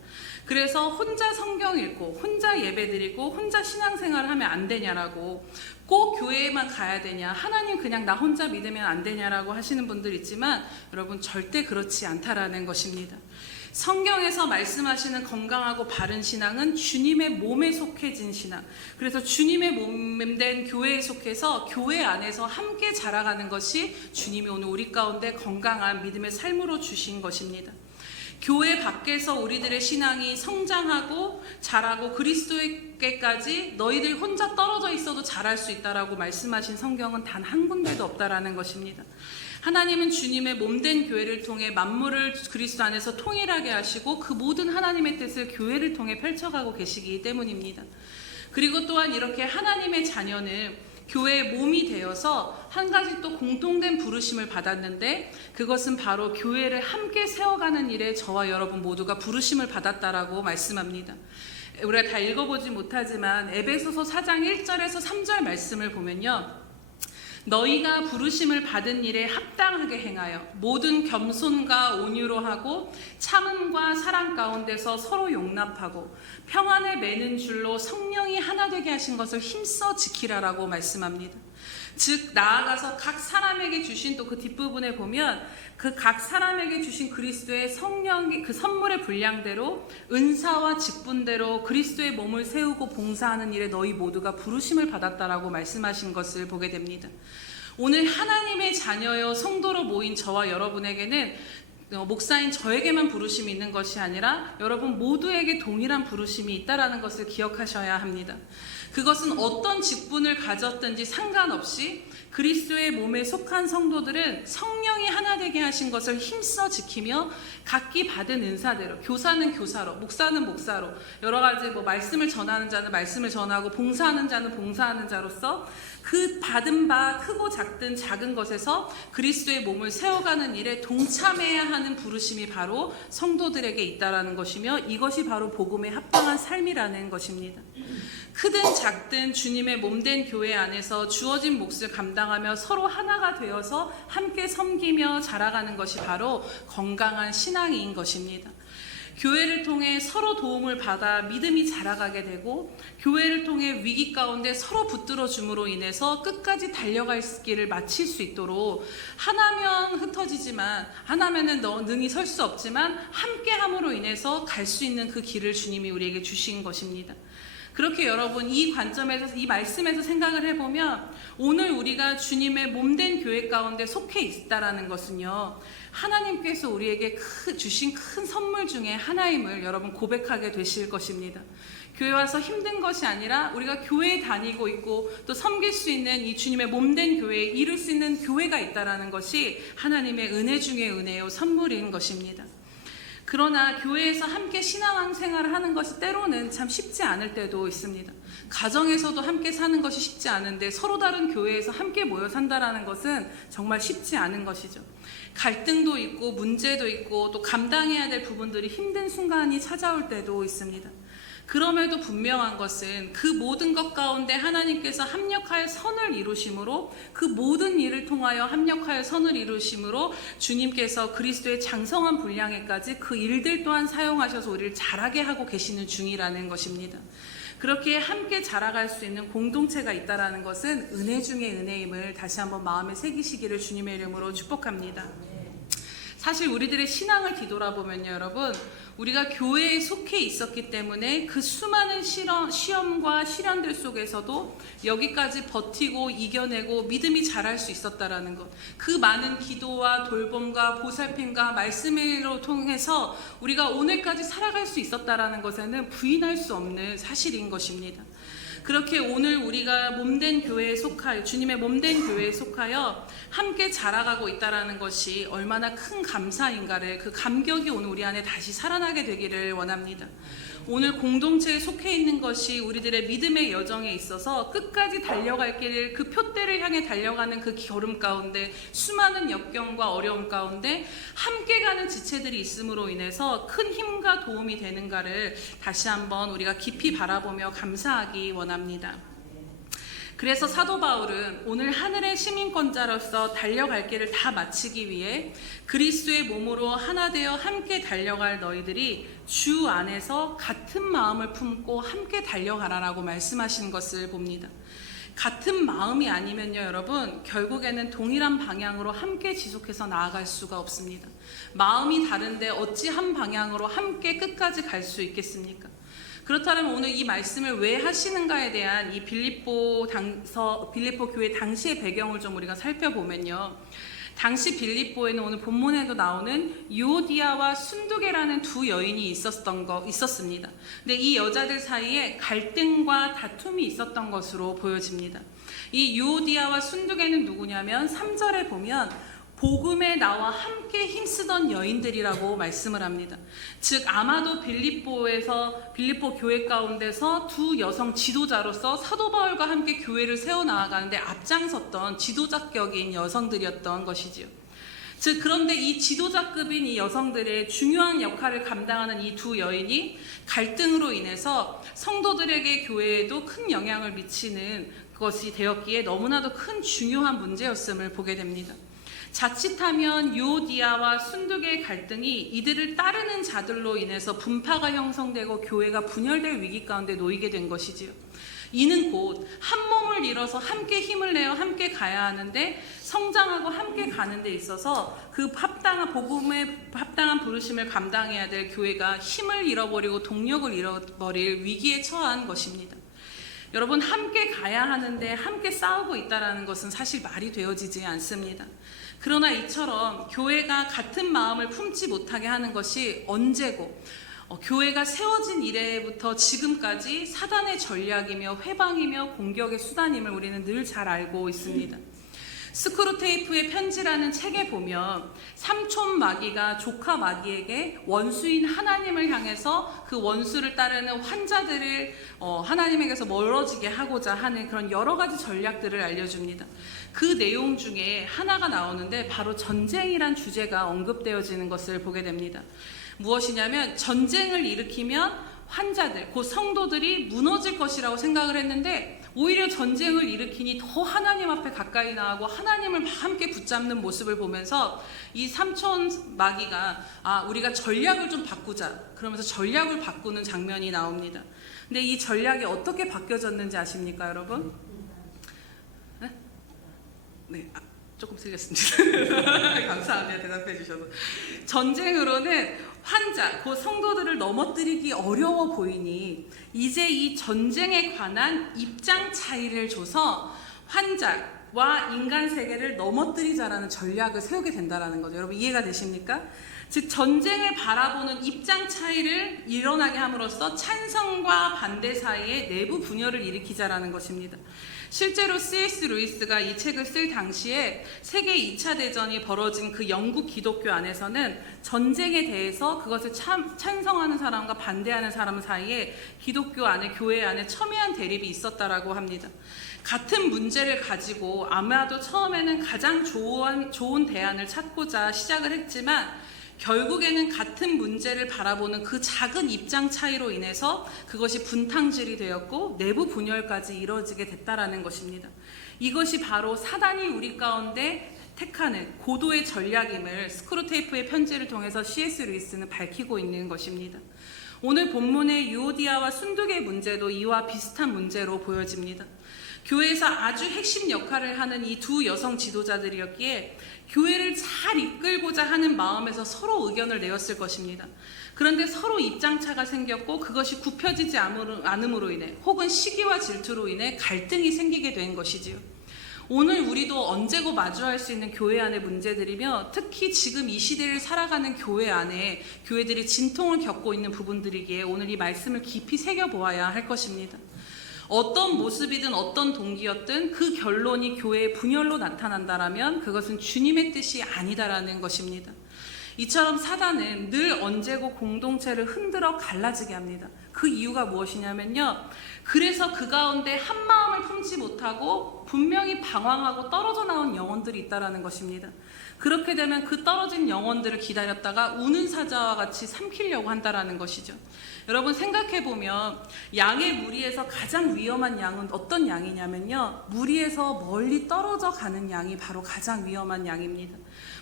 그래서 혼자 성경 읽고 혼자 예배드리고 혼자 신앙생활을 하면 안 되냐라고, 꼭 교회에만 가야 되냐, 하나님 그냥 나 혼자 믿으면 안 되냐라고 하시는 분들 있지만 여러분, 절대 그렇지 않다라는 것입니다. 성경에서 말씀하시는 건강하고 바른 신앙은 주님의 몸에 속해진 신앙, 그래서 주님의 몸된 교회에 속해서 교회 안에서 함께 자라가는 것이 주님이 오늘 우리 가운데 건강한 믿음의 삶으로 주신 것입니다. 교회 밖에서 우리들의 신앙이 성장하고 자라고 그리스도께까지 너희들 혼자 떨어져 있어도 자랄 수 있다라고 말씀하신 성경은 단 한 군데도 없다라는 것입니다. 하나님은 주님의 몸된 교회를 통해 만물을 그리스도 안에서 통일하게 하시고 그 모든 하나님의 뜻을 교회를 통해 펼쳐가고 계시기 때문입니다. 그리고 또한 이렇게 하나님의 자녀는 교회의 몸이 되어서 한 가지 또 공통된 부르심을 받았는데 그것은 바로 교회를 함께 세워가는 일에 저와 여러분 모두가 부르심을 받았다라고 말씀합니다. 우리가 다 읽어보지 못하지만 에베소서 4장 1절에서 3절 말씀을 보면요, 너희가 부르심을 받은 일에 합당하게 행하여 모든 겸손과 온유로 하고 참음과 사랑 가운데서 서로 용납하고 평안을 매는 줄로 성령이 하나 되게 하신 것을 힘써 지키라라고 말씀합니다. 즉 나아가서 각 사람에게 주신, 또 그 뒷부분에 보면 그 각 사람에게 주신 그리스도의 성령의 그 선물의 분량대로 은사와 직분대로 그리스도의 몸을 세우고 봉사하는 일에 너희 모두가 부르심을 받았다라고 말씀하신 것을 보게 됩니다. 오늘 하나님의 자녀여 성도로 모인 저와 여러분에게는 목사인 저에게만 부르심이 있는 것이 아니라 여러분 모두에게 동일한 부르심이 있다라는 것을 기억하셔야 합니다. 그것은 어떤 직분을 가졌든지 상관없이 그리스도의 몸에 속한 성도들은 성령이 하나 되게 하신 것을 힘써 지키며 각기 받은 은사대로, 교사는 교사로, 목사는 목사로, 여러 가지 말씀을 전하는 자는 말씀을 전하고 봉사하는 자는 봉사하는 자로서 그 받은 바 크고 작든 작은 것에서 그리스도의 몸을 세워가는 일에 동참해야 하는 부르심이 바로 성도들에게 있다라는 것이며, 이것이 바로 복음에 합당한 삶이라는 것입니다. 크든 작든 주님의 몸된 교회 안에서 주어진 몫을 감당하며 서로 하나가 되어서 함께 섬기며 자라가는 것이 바로 건강한 신앙인 것입니다. 교회를 통해 서로 도움을 받아 믿음이 자라가게 되고, 교회를 통해 위기 가운데 서로 붙들어 줌으로 인해서 끝까지 달려갈 길을 마칠 수 있도록, 하나면 흩어지지만, 하나면은 능히 설 수 없지만 함께 함으로 인해서 갈 수 있는 그 길을 주님이 우리에게 주신 것입니다. 그렇게 여러분 이 관점에서, 이 말씀에서 생각을 해보면 오늘 우리가 주님의 몸된 교회 가운데 속해 있다라는 것은요, 하나님께서 우리에게 주신 큰 선물 중에 하나임을 여러분 고백하게 되실 것입니다. 교회 와서 힘든 것이 아니라 우리가 교회에 다니고 있고 또 섬길 수 있는 이 주님의 몸된 교회에 이룰 수 있는 교회가 있다라는 것이 하나님의 은혜 중에 은혜요 선물인 것입니다. 그러나 교회에서 함께 신앙 생활을 하는 것이 때로는 참 쉽지 않을 때도 있습니다. 가정에서도 함께 사는 것이 쉽지 않은데 서로 다른 교회에서 함께 모여 산다라는 것은 정말 쉽지 않은 것이죠. 갈등도 있고 문제도 있고 또 감당해야 될 부분들이 힘든 순간이 찾아올 때도 있습니다. 그럼에도 분명한 것은 그 모든 것 가운데 하나님께서 합력하여 선을 이루심으로, 그 모든 일을 통하여 합력하여 선을 이루심으로 주님께서 그리스도의 장성한 분량에까지 그 일들 또한 사용하셔서 우리를 자라게 하고 계시는 중이라는 것입니다. 그렇게 함께 자라갈 수 있는 공동체가 있다는 것은 은혜 중의 은혜임을 다시 한번 마음에 새기시기를 주님의 이름으로 축복합니다. 사실 우리들의 신앙을 뒤돌아보면요, 여러분, 우리가 교회에 속해 있었기 때문에 그 수많은 시험과 시련들 속에서도 여기까지 버티고 이겨내고 믿음이 자랄 수 있었다라는 것, 그 많은 기도와 돌봄과 보살핌과 말씀으로 통해서 우리가 오늘까지 살아갈 수 있었다라는 것에는 부인할 수 없는 사실인 것입니다. 그렇게 오늘 우리가 몸된 교회에 속하여, 주님의 몸된 교회에 속하여 함께 자라가고 있다는 것이 얼마나 큰 감사인가를, 그 감격이 오늘 우리 안에 다시 살아나게 되기를 원합니다. 오늘 공동체에 속해 있는 것이 우리들의 믿음의 여정에 있어서 끝까지 달려갈 길을, 그 표대를 향해 달려가는 그 걸음 가운데 수많은 역경과 어려움 가운데 함께 가는 지체들이 있음으로 인해서 큰 힘과 도움이 되는가를 다시 한번 우리가 깊이 바라보며 감사하기 원합니다. 그래서 사도 바울은 오늘 하늘의 시민권자로서 달려갈 길을 다 마치기 위해 그리스도의 몸으로 하나 되어 함께 달려갈 너희들이 주 안에서 같은 마음을 품고 함께 달려가라라고 말씀하시는 것을 봅니다. 같은 마음이 아니면요, 여러분, 결국에는 동일한 방향으로 함께 지속해서 나아갈 수가 없습니다. 마음이 다른데 어찌 한 방향으로 함께 끝까지 갈 수 있겠습니까? 그렇다면 오늘 이 말씀을 왜 하시는가에 대한 이 빌립보 교회 당시의 배경을 좀 우리가 살펴보면요, 당시 빌립보에는 오늘 본문에도 나오는 유오디아와 순두계라는 두 여인이 있었습니다. 근데 이 여자들 사이에 갈등과 다툼이 있었던 것으로 보여집니다. 이 유오디아와 순두계는 누구냐면 3절에 보면 복음에 나와 함께 힘쓰던 여인들이라고 말씀을 합니다. 즉 아마도 빌립보 교회 가운데서 두 여성 지도자로서 사도 바울과 함께 교회를 세워나가는데 앞장섰던 지도자격인 여성들이었던 것이지요. 즉 그런데 이 지도자급인 이 여성들의 중요한 역할을 감당하는 이 두 여인이 갈등으로 인해서 성도들에게 교회에도 큰 영향을 미치는 것이 되었기에 너무나도 큰 중요한 문제였음을 보게 됩니다. 자칫하면 유오디아와 순두계의 갈등이 이들을 따르는 자들로 인해서 분파가 형성되고 교회가 분열될 위기 가운데 놓이게 된 것이지요. 이는 곧 한 몸을 이뤄서 함께 힘을 내어 함께 가야 하는데, 성장하고 함께 가는 데 있어서 그 복음에 합당한 부르심을 감당해야 될 교회가 힘을 잃어버리고 동력을 잃어버릴 위기에 처한 것입니다. 여러분, 함께 가야 하는데 함께 싸우고 있다는 것은 사실 말이 되어지지 않습니다. 그러나 이처럼 교회가 같은 마음을 품지 못하게 하는 것이 언제고 교회가 세워진 이래부터 지금까지 사단의 전략이며 회방이며 공격의 수단임을 우리는 늘 잘 알고 있습니다. 스크루테이프의 편지라는 책에 보면 삼촌 마귀가 조카 마귀에게 원수인 하나님을 향해서 그 원수를 따르는 환자들을 하나님에게서 멀어지게 하고자 하는 그런 여러 가지 전략들을 알려줍니다. 그 내용 중에 하나가 나오는데 바로 전쟁이란 주제가 언급되어지는 것을 보게 됩니다. 무엇이냐면 전쟁을 일으키면 환자들, 곧 성도들이 무너질 것이라고 생각을 했는데 오히려 전쟁을 일으키니 더 하나님 앞에 가까이 나가고 하나님을 함께 붙잡는 모습을 보면서 이 삼촌 마귀가 우리가 전략을 좀 바꾸자 그러면서 전략을 바꾸는 장면이 나옵니다. 근데 이 전략이 어떻게 바뀌어졌는지 아십니까, 여러분? 네, 조금 틀렸습니다. 감사합니다. 대답해 주셔서. 전쟁으로는 환자, 그 성도들을 넘어뜨리기 어려워 보이니 이제 이 전쟁에 관한 입장 차이를 줘서 환자와 인간 세계를 넘어뜨리자라는 전략을 세우게 된다는 거죠. 여러분 이해가 되십니까? 즉 전쟁을 바라보는 입장 차이를 일어나게 함으로써 찬성과 반대 사이에 내부 분열을 일으키자라는 것입니다. 실제로 C.S. 루이스가 이 책을 쓸 당시에 세계 2차 대전이 벌어진 그 영국 기독교 안에서는 전쟁에 대해서 그것을 찬성하는 사람과 반대하는 사람 사이에 기독교 안에 교회 안에 첨예한 대립이 있었다라고 합니다. 같은 문제를 가지고 아마도 처음에는 가장 좋은 대안을 찾고자 시작을 했지만 결국에는 같은 문제를 바라보는 그 작은 입장 차이로 인해서 그것이 분탕질이 되었고 내부 분열까지 이루어지게 됐다라는 것입니다. 이것이 바로 사단이 우리 가운데 택하는 고도의 전략임을 스크루테이프의 편지를 통해서 C.S. 루이스는 밝히고 있는 것입니다. 오늘 본문의 유오디아와 순두계 문제도 이와 비슷한 문제로 보여집니다. 교회에서 아주 핵심 역할을 하는 이 두 여성 지도자들이었기에 교회를 잘 이끌고자 하는 마음에서 서로 의견을 내었을 것입니다. 그런데 서로 입장차가 생겼고 그것이 굽혀지지 않음으로 인해 혹은 시기와 질투로 인해 갈등이 생기게 된 것이지요. 오늘 우리도 언제고 마주할 수 있는 교회 안의 문제들이며 특히 지금 이 시대를 살아가는 교회 안에 교회들이 진통을 겪고 있는 부분들이기에 오늘 이 말씀을 깊이 새겨보아야 할 것입니다. 어떤 모습이든 어떤 동기였든 그 결론이 교회의 분열로 나타난다라면 그것은 주님의 뜻이 아니다라는 것입니다. 이처럼 사단은 늘 언제고 공동체를 흔들어 갈라지게 합니다. 그 이유가 무엇이냐면요. 그래서 그 가운데 한 마음을 품지 못하고 분명히 방황하고 떨어져 나온 영혼들이 있다라는 것입니다. 그렇게 되면 그 떨어진 영혼들을 기다렸다가 우는 사자와 같이 삼키려고 한다라는 것이죠. 여러분 생각해보면 양의 무리에서 가장 위험한 양은 어떤 양이냐면요. 무리에서 멀리 떨어져 가는 양이 바로 가장 위험한 양입니다.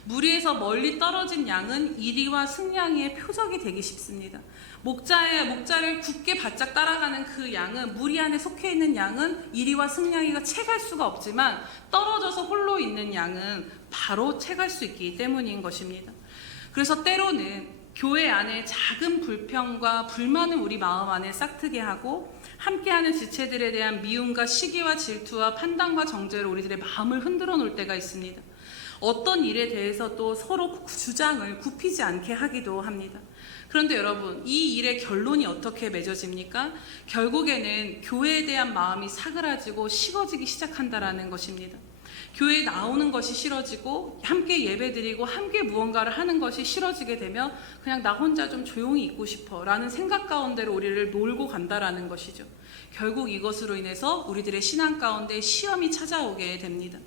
무리에서 멀리 떨어진 양은 이리와 승냥이의 표적이 되기 쉽습니다. 목자를 굳게 바짝 따라가는 그 양은 무리 안에 속해 있는 양은 이리와 승냥이가 채갈 수가 없지만 떨어져서 홀로 있는 양은 바로 채갈 수 있기 때문인 것입니다. 그래서 때로는 교회 안에 작은 불평과 불만을 우리 마음 안에 싹트게 하고 함께하는 지체들에 대한 미움과 시기와 질투와 판단과 정죄로 우리들의 마음을 흔들어 놓을 때가 있습니다. 어떤 일에 대해서도 서로 주장을 굽히지 않게 하기도 합니다. 그런데 여러분, 이 일의 결론이 어떻게 맺어집니까? 결국에는 교회에 대한 마음이 사그라지고 식어지기 시작한다라는 것입니다. 교회에 나오는 것이 싫어지고 함께 예배드리고 함께 무언가를 하는 것이 싫어지게 되면 그냥 나 혼자 좀 조용히 있고 싶어 라는 생각 가운데로 우리를 몰고 간다라는 것이죠. 결국 이것으로 인해서 우리들의 신앙 가운데 시험이 찾아오게 됩니다.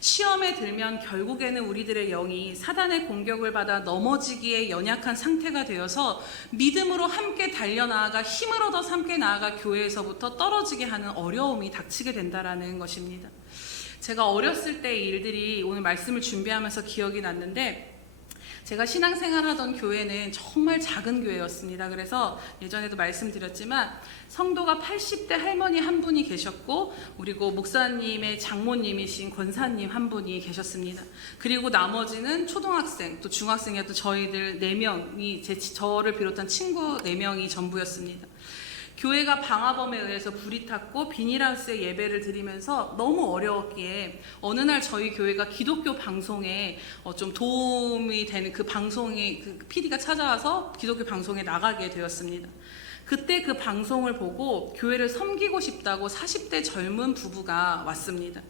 시험에 들면 결국에는 우리들의 영이 사단의 공격을 받아 넘어지기에 연약한 상태가 되어서 믿음으로 함께 달려나아가 힘을 얻어 함께 나아가 교회에서부터 떨어지게 하는 어려움이 닥치게 된다라는 것입니다. 제가 어렸을 때의 일들이 오늘 말씀을 준비하면서 기억이 났는데 제가 신앙생활 하던 교회는 정말 작은 교회였습니다. 그래서 예전에도 말씀드렸지만 성도가 80대 할머니 한 분이 계셨고 그리고 목사님의 장모님이신 권사님 한 분이 계셨습니다. 그리고 나머지는 초등학생 또 중학생이었던 저희들 4명이 저를 비롯한 친구 4명이 전부였습니다. 교회가 방화범에 의해서 불이 탔고 비닐하우스에 예배를 드리면서 너무 어려웠기에 어느 날 저희 교회가 기독교 방송에 좀 도움이 되는 그 방송에 그 PD가 찾아와서 기독교 방송에 나가게 되었습니다. 그때 그 방송을 보고 교회를 섬기고 싶다고 40대 젊은 부부가 왔습니다.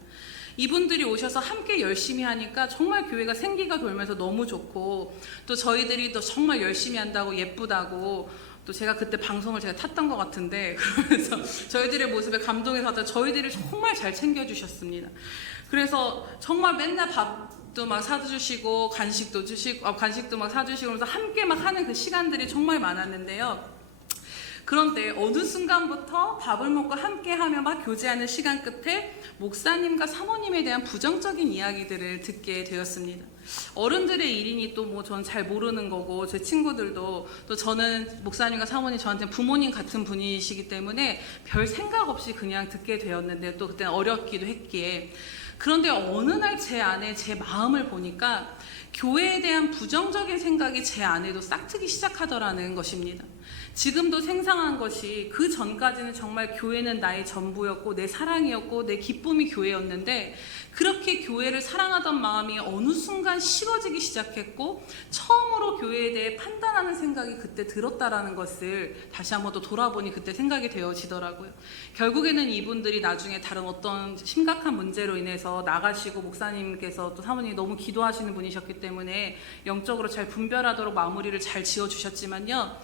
이분들이 오셔서 함께 열심히 하니까 정말 교회가 생기가 돌면서 너무 좋고, 또 저희들이 또 정말 열심히 한다고 예쁘다고, 또 제가 그때 방송을 제가 탔던 것 같은데, 그러면서 저희들의 모습에 감동해서 저희들을 정말 잘 챙겨주셨습니다. 그래서 정말 맨날 밥도 막 사주시고 간식도 주시고 간식도 막 사주시고 하면서 함께 막 하는 그 시간들이 정말 많았는데요. 그런데 어느 순간부터 밥을 먹고 함께하며 막 교제하는 시간 끝에 목사님과 사모님에 대한 부정적인 이야기들을 듣게 되었습니다. 어른들의 일이니 또 뭐 전 잘 모르는 거고, 제 친구들도 또 저는 목사님과 사모님 저한테 부모님 같은 분이시기 때문에 별 생각 없이 그냥 듣게 되었는데, 또 그때는 어렸기도 했기에. 그런데 어느 날 제 안에 제 마음을 보니까 교회에 대한 부정적인 생각이 제 안에도 싹트기 시작하더라는 것입니다. 지금도 생생한 것이, 그 전까지는 정말 교회는 나의 전부였고 내 사랑이었고 내 기쁨이 교회였는데, 그렇게 교회를 사랑하던 마음이 어느 순간 식어지기 시작했고 처음으로 교회에 대해 판단하는 생각이 그때 들었다라는 것을 다시 한번 또 돌아보니 그때 생각이 되어지더라고요. 결국에는 이분들이 나중에 다른 어떤 심각한 문제로 인해서 나가시고, 목사님께서 또 사모님이 너무 기도하시는 분이셨기 때문에 영적으로 잘 분별하도록 마무리를 잘 지어주셨지만요,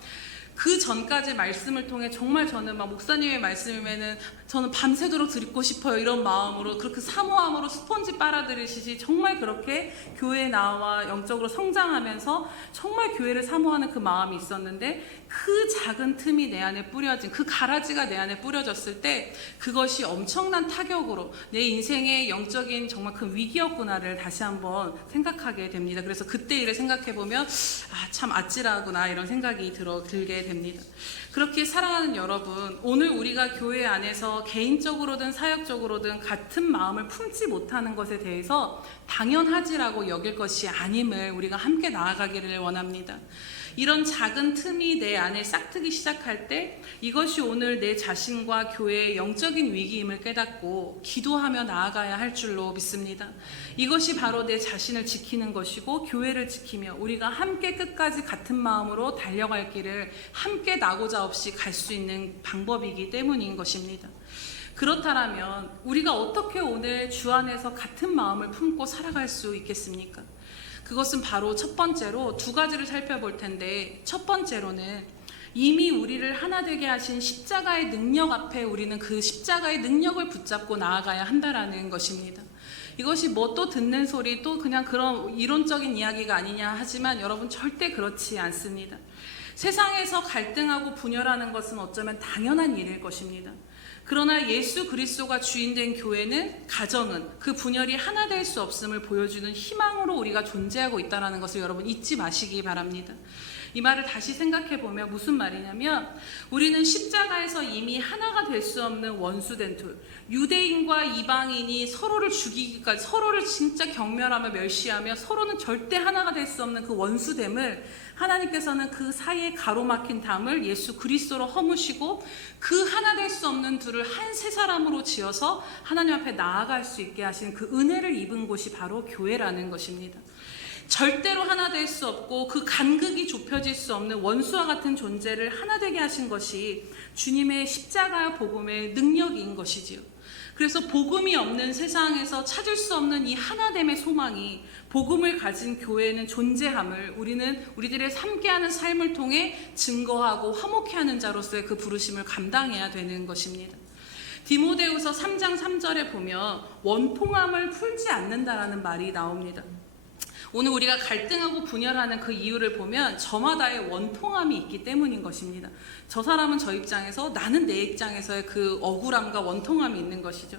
그 전까지 말씀을 통해 정말 저는 막 목사님의 말씀이면은 저는 밤새도록 듣고 싶어요, 이런 마음으로, 그렇게 사모함으로 스펀지 빨아들이시지 정말 그렇게 교회에 나와 영적으로 성장하면서 정말 교회를 사모하는 그 마음이 있었는데, 그 작은 틈이 내 안에 뿌려진, 그 가라지가 내 안에 뿌려졌을 때 그것이 엄청난 타격으로 내 인생의 영적인 정말 큰 위기였구나를 다시 한번 생각하게 됩니다. 그래서 그때 일을 생각해보면 참 아찔하구나, 이런 생각이 들게 됩니다. 그렇게 사랑하는 여러분, 오늘 우리가 교회 안에서 개인적으로든 사역적으로든 같은 마음을 품지 못하는 것에 대해서 당연하지라고 여길 것이 아님을 우리가 함께 나아가기를 원합니다. 이런 작은 틈이 내 안에 싹트기 시작할 때 이것이 오늘 내 자신과 교회의 영적인 위기임을 깨닫고 기도하며 나아가야 할 줄로 믿습니다. 이것이 바로 내 자신을 지키는 것이고 교회를 지키며 우리가 함께 끝까지 같은 마음으로 달려갈 길을 함께 나고자 없이 갈 수 있는 방법이기 때문인 것입니다. 그렇다면 우리가 어떻게 오늘 주 안에서 같은 마음을 품고 살아갈 수 있겠습니까? 그것은 바로 첫 번째로 두 가지를 살펴볼 텐데, 첫 번째로는 이미 우리를 하나 되게 하신 십자가의 능력 앞에 우리는 그 십자가의 능력을 붙잡고 나아가야 한다라는 것입니다. 이것이 뭐 또 듣는 소리, 또 그냥 그런 이론적인 이야기가 아니냐 하지만 여러분, 절대 그렇지 않습니다. 세상에서 갈등하고 분열하는 것은 어쩌면 당연한 일일 것입니다. 그러나 예수 그리스도가 주인된 교회는, 가정은 그 분열이 하나 될 수 없음을 보여주는 희망으로 우리가 존재하고 있다는 것을 여러분 잊지 마시기 바랍니다. 이 말을 다시 생각해 보면 무슨 말이냐면, 우리는 십자가에서 이미 하나가 될 수 없는 원수된 둘, 유대인과 이방인이 서로를 죽이기까지, 서로를 진짜 경멸하며 멸시하며 서로는 절대 하나가 될 수 없는 그 원수됨을 하나님께서는 그 사이에 가로막힌 담을 예수 그리스도로 허무시고 그 하나 될 수 없는 둘을 한 세 사람으로 지어서 하나님 앞에 나아갈 수 있게 하신 그 은혜를 입은 곳이 바로 교회라는 것입니다. 절대로 하나 될 수 없고 그 간극이 좁혀질 수 없는 원수와 같은 존재를 하나 되게 하신 것이 주님의 십자가 복음의 능력인 것이지요. 그래서 복음이 없는 세상에서 찾을 수 없는 이 하나됨의 소망이, 복음을 가진 교회는 존재함을 우리는 우리들의 함께하는 삶을 통해 증거하고 화목해 하는 자로서의 그 부르심을 감당해야 되는 것입니다. 디모데후서 3장 3절에 보면 원통함을 풀지 않는다라는 말이 나옵니다. 오늘 우리가 갈등하고 분열하는 그 이유를 보면 저마다의 원통함이 있기 때문인 것입니다. 저 사람은 저 입장에서, 나는 내 입장에서의 그 억울함과 원통함이 있는 것이죠.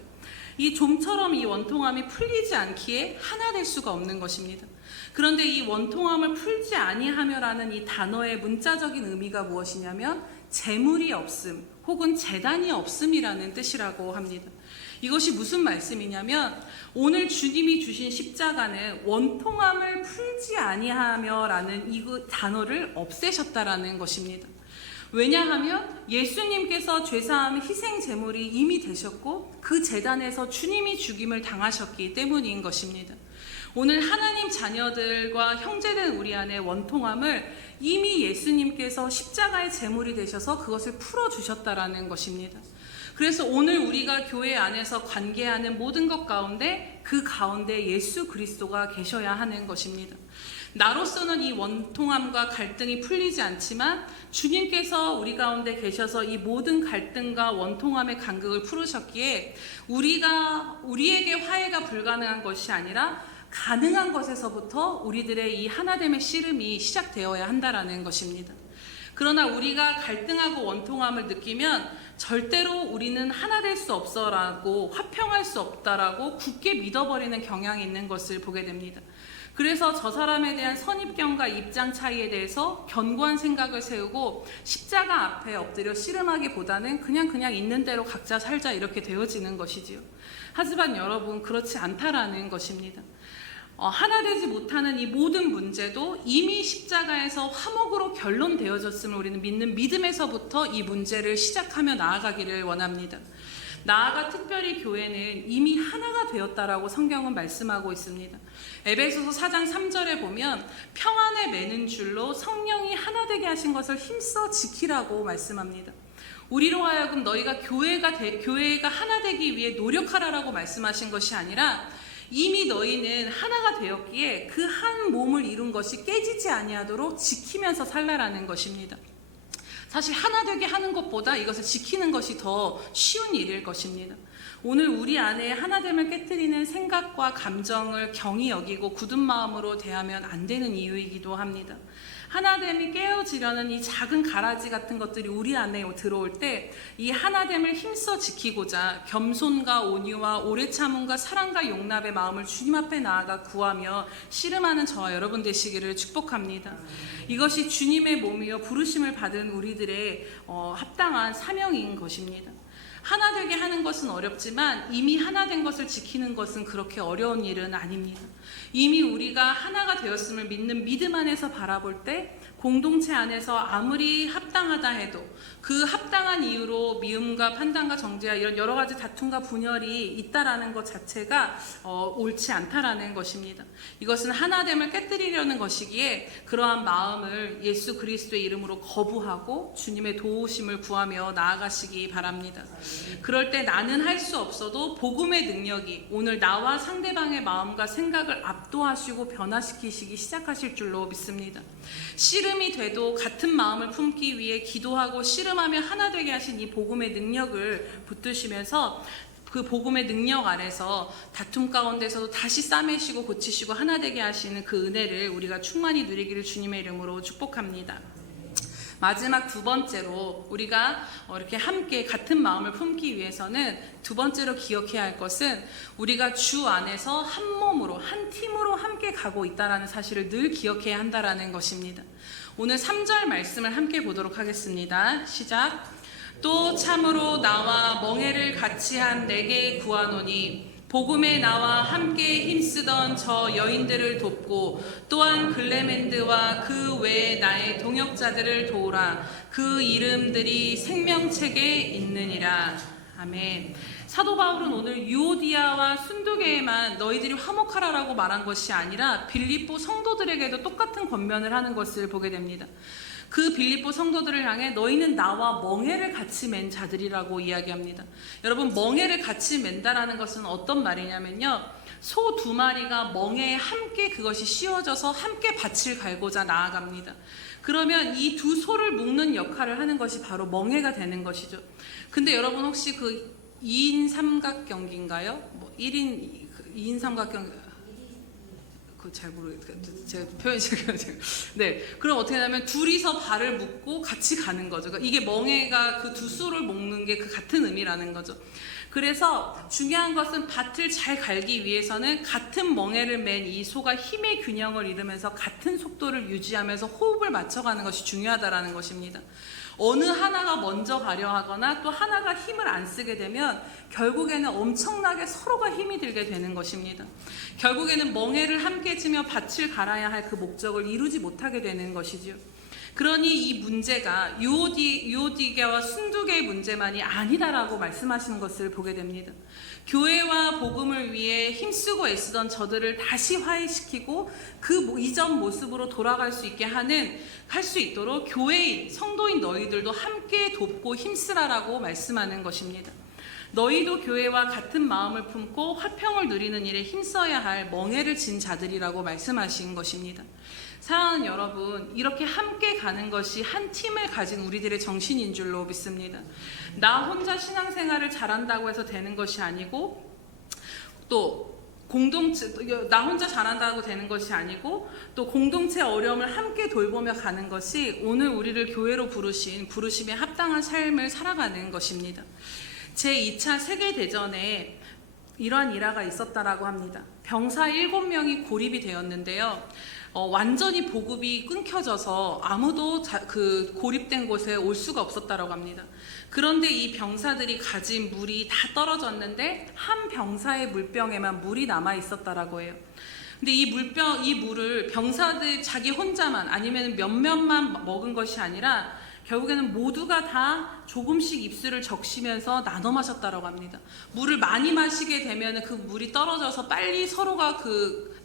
이 좀처럼 이 원통함이 풀리지 않기에 하나 될 수가 없는 것입니다. 그런데 이 원통함을 풀지 아니하며라는 이 단어의 문자적인 의미가 무엇이냐면 재물이 없음 혹은 재단이 없음이라는 뜻이라고 합니다. 이것이 무슨 말씀이냐면, 오늘 주님이 주신 십자가는 원통함을 풀지 아니하며라는 이 단어를 없애셨다라는 것입니다. 왜냐하면 예수님께서 죄사함 희생 제물이 이미 되셨고 그 제단에서 주님이 죽임을 당하셨기 때문인 것입니다. 오늘 하나님 자녀들과 형제된 우리 안에 원통함을 이미 예수님께서 십자가의 제물이 되셔서 그것을 풀어주셨다라는 것입니다. 그래서 오늘 우리가 교회 안에서 관계하는 모든 것 가운데 그 가운데 예수 그리스도가 계셔야 하는 것입니다. 나로서는 이 원통함과 갈등이 풀리지 않지만 주님께서 우리 가운데 계셔서 이 모든 갈등과 원통함의 간극을 풀으셨기에 우리에게 화해가 불가능한 것이 아니라 가능한 것에서부터 우리들의 이 하나됨의 씨름이 시작되어야 한다라는 것입니다. 그러나 우리가 갈등하고 원통함을 느끼면 절대로 우리는 하나 될 수 없어라고 화평할 수 없다라고 굳게 믿어버리는 경향이 있는 것을 보게 됩니다. 그래서 저 사람에 대한 선입견과 입장 차이에 대해서 견고한 생각을 세우고 십자가 앞에 엎드려 씨름하기보다는 그냥 있는 대로 각자 살자 이렇게 되어지는 것이지요. 하지만 여러분 그렇지 않다라는 것입니다. 하나 되지 못하는 이 모든 문제도 이미 십자가에서 화목으로 결론되어졌음을 우리는 믿는 믿음에서부터 이 문제를 시작하며 나아가기를 원합니다. 나아가 특별히 교회는 이미 하나가 되었다라고 성경은 말씀하고 있습니다. 에베소서 4장 3절에 보면 평안에 매는 줄로 성령이 하나 되게 하신 것을 힘써 지키라고 말씀합니다. 우리로 하여금 너희가 교회가 하나 되기 위해 노력하라라고 말씀하신 것이 아니라 이미 너희는 하나가 되었기에 그 한 몸을 이룬 것이 깨지지 아니하도록 지키면서 살라라는 것입니다. 사실 하나 되게 하는 것보다 이것을 지키는 것이 더 쉬운 일일 것입니다. 오늘 우리 안에 하나됨을 깨트리는 생각과 감정을 경히 여기고 굳은 마음으로 대하면 안 되는 이유이기도 합니다. 하나됨이 깨어지려는 이 작은 가라지 같은 것들이 우리 안에 들어올 때 이 하나됨을 힘써 지키고자 겸손과 온유와 오래 참음과 사랑과 용납의 마음을 주님 앞에 나아가 구하며 씨름하는 저와 여러분 되시기를 축복합니다. 이것이 주님의 몸이요 부르심을 받은 우리들의 합당한 사명인 것입니다. 하나 되게 하는 것은 어렵지만 이미 하나 된 것을 지키는 것은 그렇게 어려운 일은 아닙니다. 이미 우리가 하나가 되었음을 믿는 믿음 안에서 바라볼 때 공동체 안에서 아무리 합당하다 해도 그 합당한 이유로 미움과 판단과 정죄와 이런 여러 가지 다툼과 분열이 있다라는 것 자체가 옳지 않다라는 것입니다. 이것은 하나됨을 깨뜨리려는 것이기에 그러한 마음을 예수 그리스도의 이름으로 거부하고 주님의 도우심을 구하며 나아가시기 바랍니다. 그럴 때 나는 할 수 없어도 복음의 능력이 오늘 나와 상대방의 마음과 생각을 압도하시고 변화시키시기 시작하실 줄로 믿습니다. 씨름이 돼도 같은 마음을 품기 위해 기도하고 씨름하며 하나 되게 하신 이 복음의 능력을 붙드시면서 그 복음의 능력 안에서 다툼 가운데서도 다시 싸매시고 고치시고 하나 되게 하시는 그 은혜를 우리가 충만히 누리기를 주님의 이름으로 축복합니다. 마지막 두 번째로 우리가 이렇게 함께 같은 마음을 품기 위해서는 두 번째로 기억해야 할 것은 우리가 주 안에서 한 몸으로 한 팀으로 함께 가고 있다는 사실을 늘 기억해야 한다는 것입니다. 오늘 3절 말씀을 함께 보도록 하겠습니다. 시작. 또 참으로 나와 멍에를 같이 한 내게 구하노니 복음에 나와 함께 힘쓰던 저 여인들을 돕고 또한 글레멘드와 그 외에 나의 동역자들을 도우라. 그 이름들이 생명책에 있느니라. 아멘. 사도 바울은 오늘 유오디아와 순두계에만 너희들이 화목하라라고 말한 것이 아니라 빌립보 성도들에게도 똑같은 권면을 하는 것을 보게 됩니다. 그 빌립보 성도들을 향해 너희는 나와 멍에를 같이 맨 자들이라고 이야기합니다. 여러분 멍에를 같이 맨다라는 것은 어떤 말이냐면요. 소 두 마리가 멍에에 함께 그것이 씌워져서 함께 밭을 갈고자 나아갑니다. 그러면 이 두 소를 묶는 역할을 하는 것이 바로 멍에가 되는 것이죠. 근데 여러분 혹시 그 2인 삼각경기인가요? 뭐 2인 삼각경 잘 모르겠어요. 제가 표현이 제가 네. 그럼 어떻게 하냐면 둘이서 발을 묶고 같이 가는 거죠. 그러니까 이게 멍에가 그 두 수를 묶는 게 그 같은 의미라는 거죠. 그래서 중요한 것은 밭을 잘 갈기 위해서는 같은 멍에를 맨 이 소가 힘의 균형을 이루면서 같은 속도를 유지하면서 호흡을 맞춰가는 것이 중요하다라는 것입니다. 어느 하나가 먼저 가려 하거나 또 하나가 힘을 안 쓰게 되면 결국에는 엄청나게 서로가 힘이 들게 되는 것입니다. 결국에는 멍에를 함께 지며 밭을 갈아야 할 그 목적을 이루지 못하게 되는 것이죠. 그러니 이 문제가 유오디게와 순두개의 문제만이 아니다라고 말씀하시는 것을 보게 됩니다. 교회와 복음을 위해 힘쓰고 애쓰던 저들을 다시 화해시키고 그 이전 모습으로 돌아갈 수 있게 할 수 있도록 교회인, 성도인 너희들도 함께 돕고 힘쓰라라고 말씀하는 것입니다. 너희도 교회와 같은 마음을 품고 화평을 누리는 일에 힘써야 할 멍에를 진 자들이라고 말씀하신 것입니다. 사랑하는 여러분, 이렇게 함께 가는 것이 한 팀을 가진 우리들의 정신인 줄로 믿습니다. 나 혼자 신앙생활을 잘한다고 해서 되는 것이 아니고, 또 나 혼자 잘한다고 되는 것이 아니고, 또 공동체 어려움을 함께 돌보며 가는 것이 오늘 우리를 교회로 부르신 부르심에 합당한 삶을 살아가는 것입니다. 제2차 세계대전에 이러한 일화가 있었다라고 합니다. 병사 7명이 고립이 되었는데요. 완전히 보급이 끊겨져서 아무도 그 고립된 곳에 올 수가 없었다라고 합니다. 그런데 이 병사들이 가진 물이 다 떨어졌는데 한 병사의 물병에만 물이 남아 있었다라고 해요. 근데 이 물을 병사들 자기 혼자만 아니면 몇몇만 먹은 것이 아니라 결국에는 모두가 다 조금씩 입술을 적시면서 나눠 마셨다라고 합니다. 물을 많이 마시게 되면 그 물이 떨어져서 빨리 서로가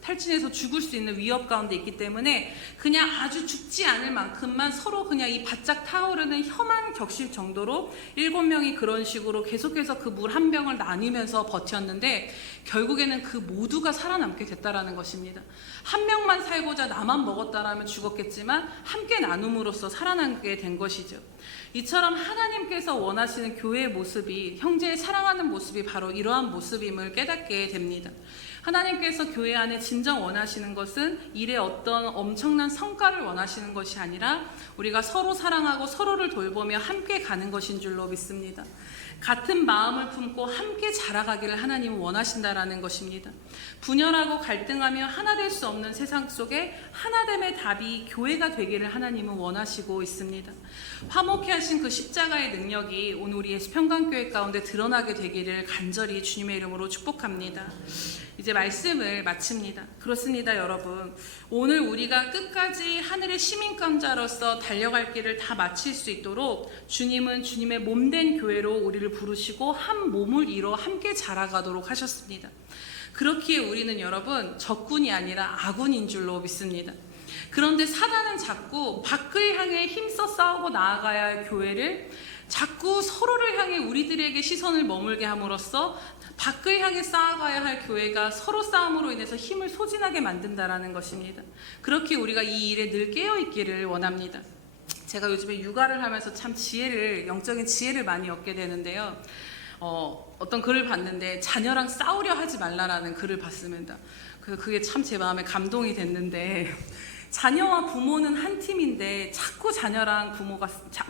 탈진해서 죽을 수 있는 위협 가운데 있기 때문에 그냥 아주 죽지 않을 만큼만 서로 그냥 이 바짝 타오르는 혀만 적실 정도로 7명이 그런 식으로 계속해서 그 물 한 병을 나누면서 버텼는데 결국에는 그 모두가 살아남게 됐다라는 것입니다. 한 명만 살고자 나만 먹었다라면 죽었겠지만 함께 나눔으로써 살아남게 된 것이죠. 이처럼 하나님께서 원하시는 교회의 모습이, 형제의 사랑하는 모습이 바로 이러한 모습임을 깨닫게 됩니다. 하나님께서 교회 안에 진정 원하시는 것은 일에 어떤 엄청난 성과를 원하시는 것이 아니라 우리가 서로 사랑하고 서로를 돌보며 함께 가는 것인 줄로 믿습니다. 같은 마음을 품고 함께 자라가기를 하나님은 원하신다라는 것입니다. 분열하고 갈등하며 하나 될 수 없는 세상 속에 하나됨의 답이 교회가 되기를 하나님은 원하시고 있습니다. 화목케 하신 그 십자가의 능력이 오늘 우리 예수평강교회 가운데 드러나게 되기를 간절히 주님의 이름으로 축복합니다. 이제 말씀을 마칩니다. 그렇습니다, 여러분. 오늘 우리가 끝까지 하늘의 시민권자로서 달려갈 길을 다 마칠 수 있도록 주님은 주님의 몸된 교회로 우리를 부르시고 한 몸을 이뤄 함께 자라가도록 하셨습니다. 그렇기에 우리는 여러분 적군이 아니라 아군인 줄로 믿습니다. 그런데 사단은 자꾸 밖을 향해 힘써 싸우고 나아가야 할 교회를 자꾸 서로를 향해 우리들에게 시선을 머물게 함으로써 밖을 향해 쌓아가야 할 교회가 서로 싸움으로 인해서 힘을 소진하게 만든다라는 것입니다. 그렇게 우리가 이 일에 늘 깨어있기를 원합니다. 제가 요즘에 육아를 하면서 참 영적인 지혜를 많이 얻게 되는데요. 어떤 글을 봤는데 자녀랑 싸우려 하지 말라라는 글을 봤습니다. 그게 참 제 마음에 감동이 됐는데 자녀와 부모는 한 팀인데 자꾸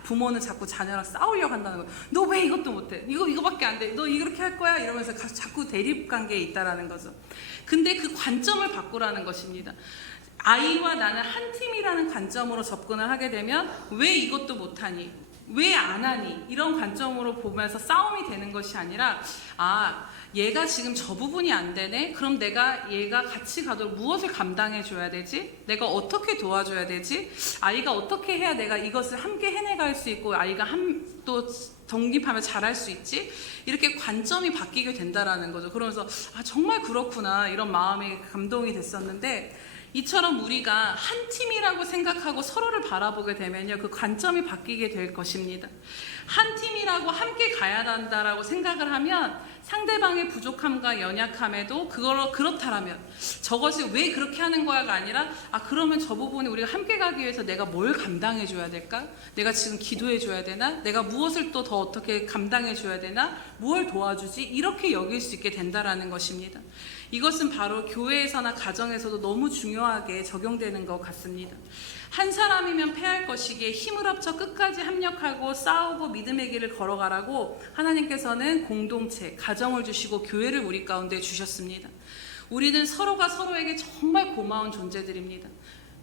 부모는 자꾸 자녀랑 싸우려고 한다는 거예요. 너 왜 이것도 못해? 이거밖에 안 돼. 너 이렇게 할 거야? 이러면서 자꾸 대립 관계에 있다라는 거죠. 근데 그 관점을 바꾸라는 것입니다. 아이와 나는 한 팀이라는 관점으로 접근을 하게 되면 왜 이것도 못하니? 왜 안 하니? 이런 관점으로 보면서 싸움이 되는 것이 아니라 얘가 지금 저 부분이 안 되네? 그럼 내가 얘가 같이 가도록 무엇을 감당해 줘야 되지? 내가 어떻게 도와줘야 되지? 아이가 어떻게 해야 내가 이것을 함께 해내갈 수 있고 아이가 또 독립하며 잘할 수 있지? 이렇게 관점이 바뀌게 된다라는 거죠. 그러면서 정말 그렇구나 이런 마음이 감동이 됐었는데 이처럼 우리가 한 팀이라고 생각하고 서로를 바라보게 되면요, 그 관점이 바뀌게 될 것입니다. 한 팀이라고 함께 가야 한다라고 생각을 하면 상대방의 부족함과 연약함에도 그렇다라면 저것이 왜 그렇게 하는 거야가 아니라 그러면 저 부분에 우리가 함께 가기 위해서 내가 뭘 감당해 줘야 될까? 내가 지금 기도해 줘야 되나? 내가 무엇을 또 더 어떻게 감당해 줘야 되나? 무엇을 도와주지? 이렇게 여길 수 있게 된다라는 것입니다. 이것은 바로 교회에서나 가정에서도 너무 중요하게 적용되는 것 같습니다. 한 사람이면 패할 것이기에 힘을 합쳐 끝까지 합력하고 싸우고 믿음의 길을 걸어가라고 하나님께서는 공동체, 가정을 주시고 교회를 우리 가운데 주셨습니다. 우리는 서로가 서로에게 정말 고마운 존재들입니다.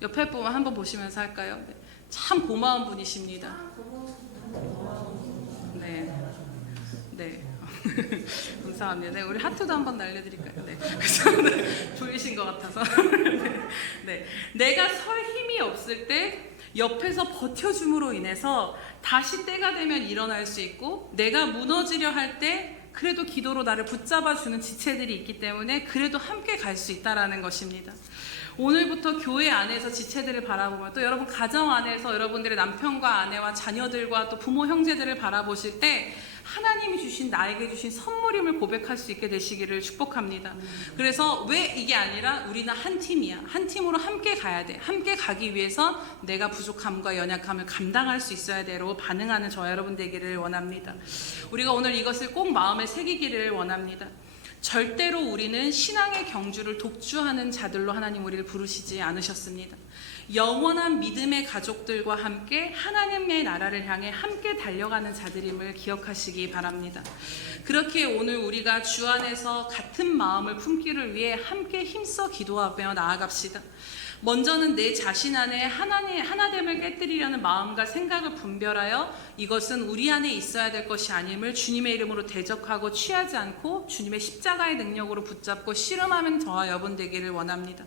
옆에 분만 한번 보시면서 할까요? 참 고마운 분이십니다. 네. 네. 감사합니다. 네, 우리 하트도 한번 날려드릴까요? 네. 졸리신 것 같아서. 네. 내가 설 힘이 없을 때 옆에서 버텨줌으로 인해서 다시 때가 되면 일어날 수 있고, 내가 무너지려 할 때 그래도 기도로 나를 붙잡아주는 지체들이 있기 때문에 그래도 함께 갈 수 있다라는 것입니다. 오늘부터 교회 안에서 지체들을 바라보면, 또 여러분 가정 안에서 여러분들의 남편과 아내와 자녀들과 또 부모 형제들을 바라보실 때 하나님이 주신, 나에게 주신 선물임을 고백할 수 있게 되시기를 축복합니다. 그래서 왜 이게 아니라 우리는 한 팀이야, 한 팀으로 함께 가야 돼, 함께 가기 위해서 내가 부족함과 연약함을 감당할 수 있어야 돼로 반응하는 저와 여러분 되기를 원합니다. 우리가 오늘 이것을 꼭 마음에 새기기를 원합니다. 절대로 우리는 신앙의 경주를 독주하는 자들로 하나님 우리를 부르시지 않으셨습니다. 영원한 믿음의 가족들과 함께 하나님의 나라를 향해 함께 달려가는 자들임을 기억하시기 바랍니다. 그렇게 오늘 우리가 주 안에서 같은 마음을 품기를 위해 함께 힘써 기도하며 나아갑시다. 먼저는 내 자신 안에 하나됨을 깨뜨리려는 마음과 생각을 분별하여 이것은 우리 안에 있어야 될 것이 아님을 주님의 이름으로 대적하고 취하지 않고 주님의 십자가의 능력으로 붙잡고 씨름하는 저와 여러분 되기를 원합니다.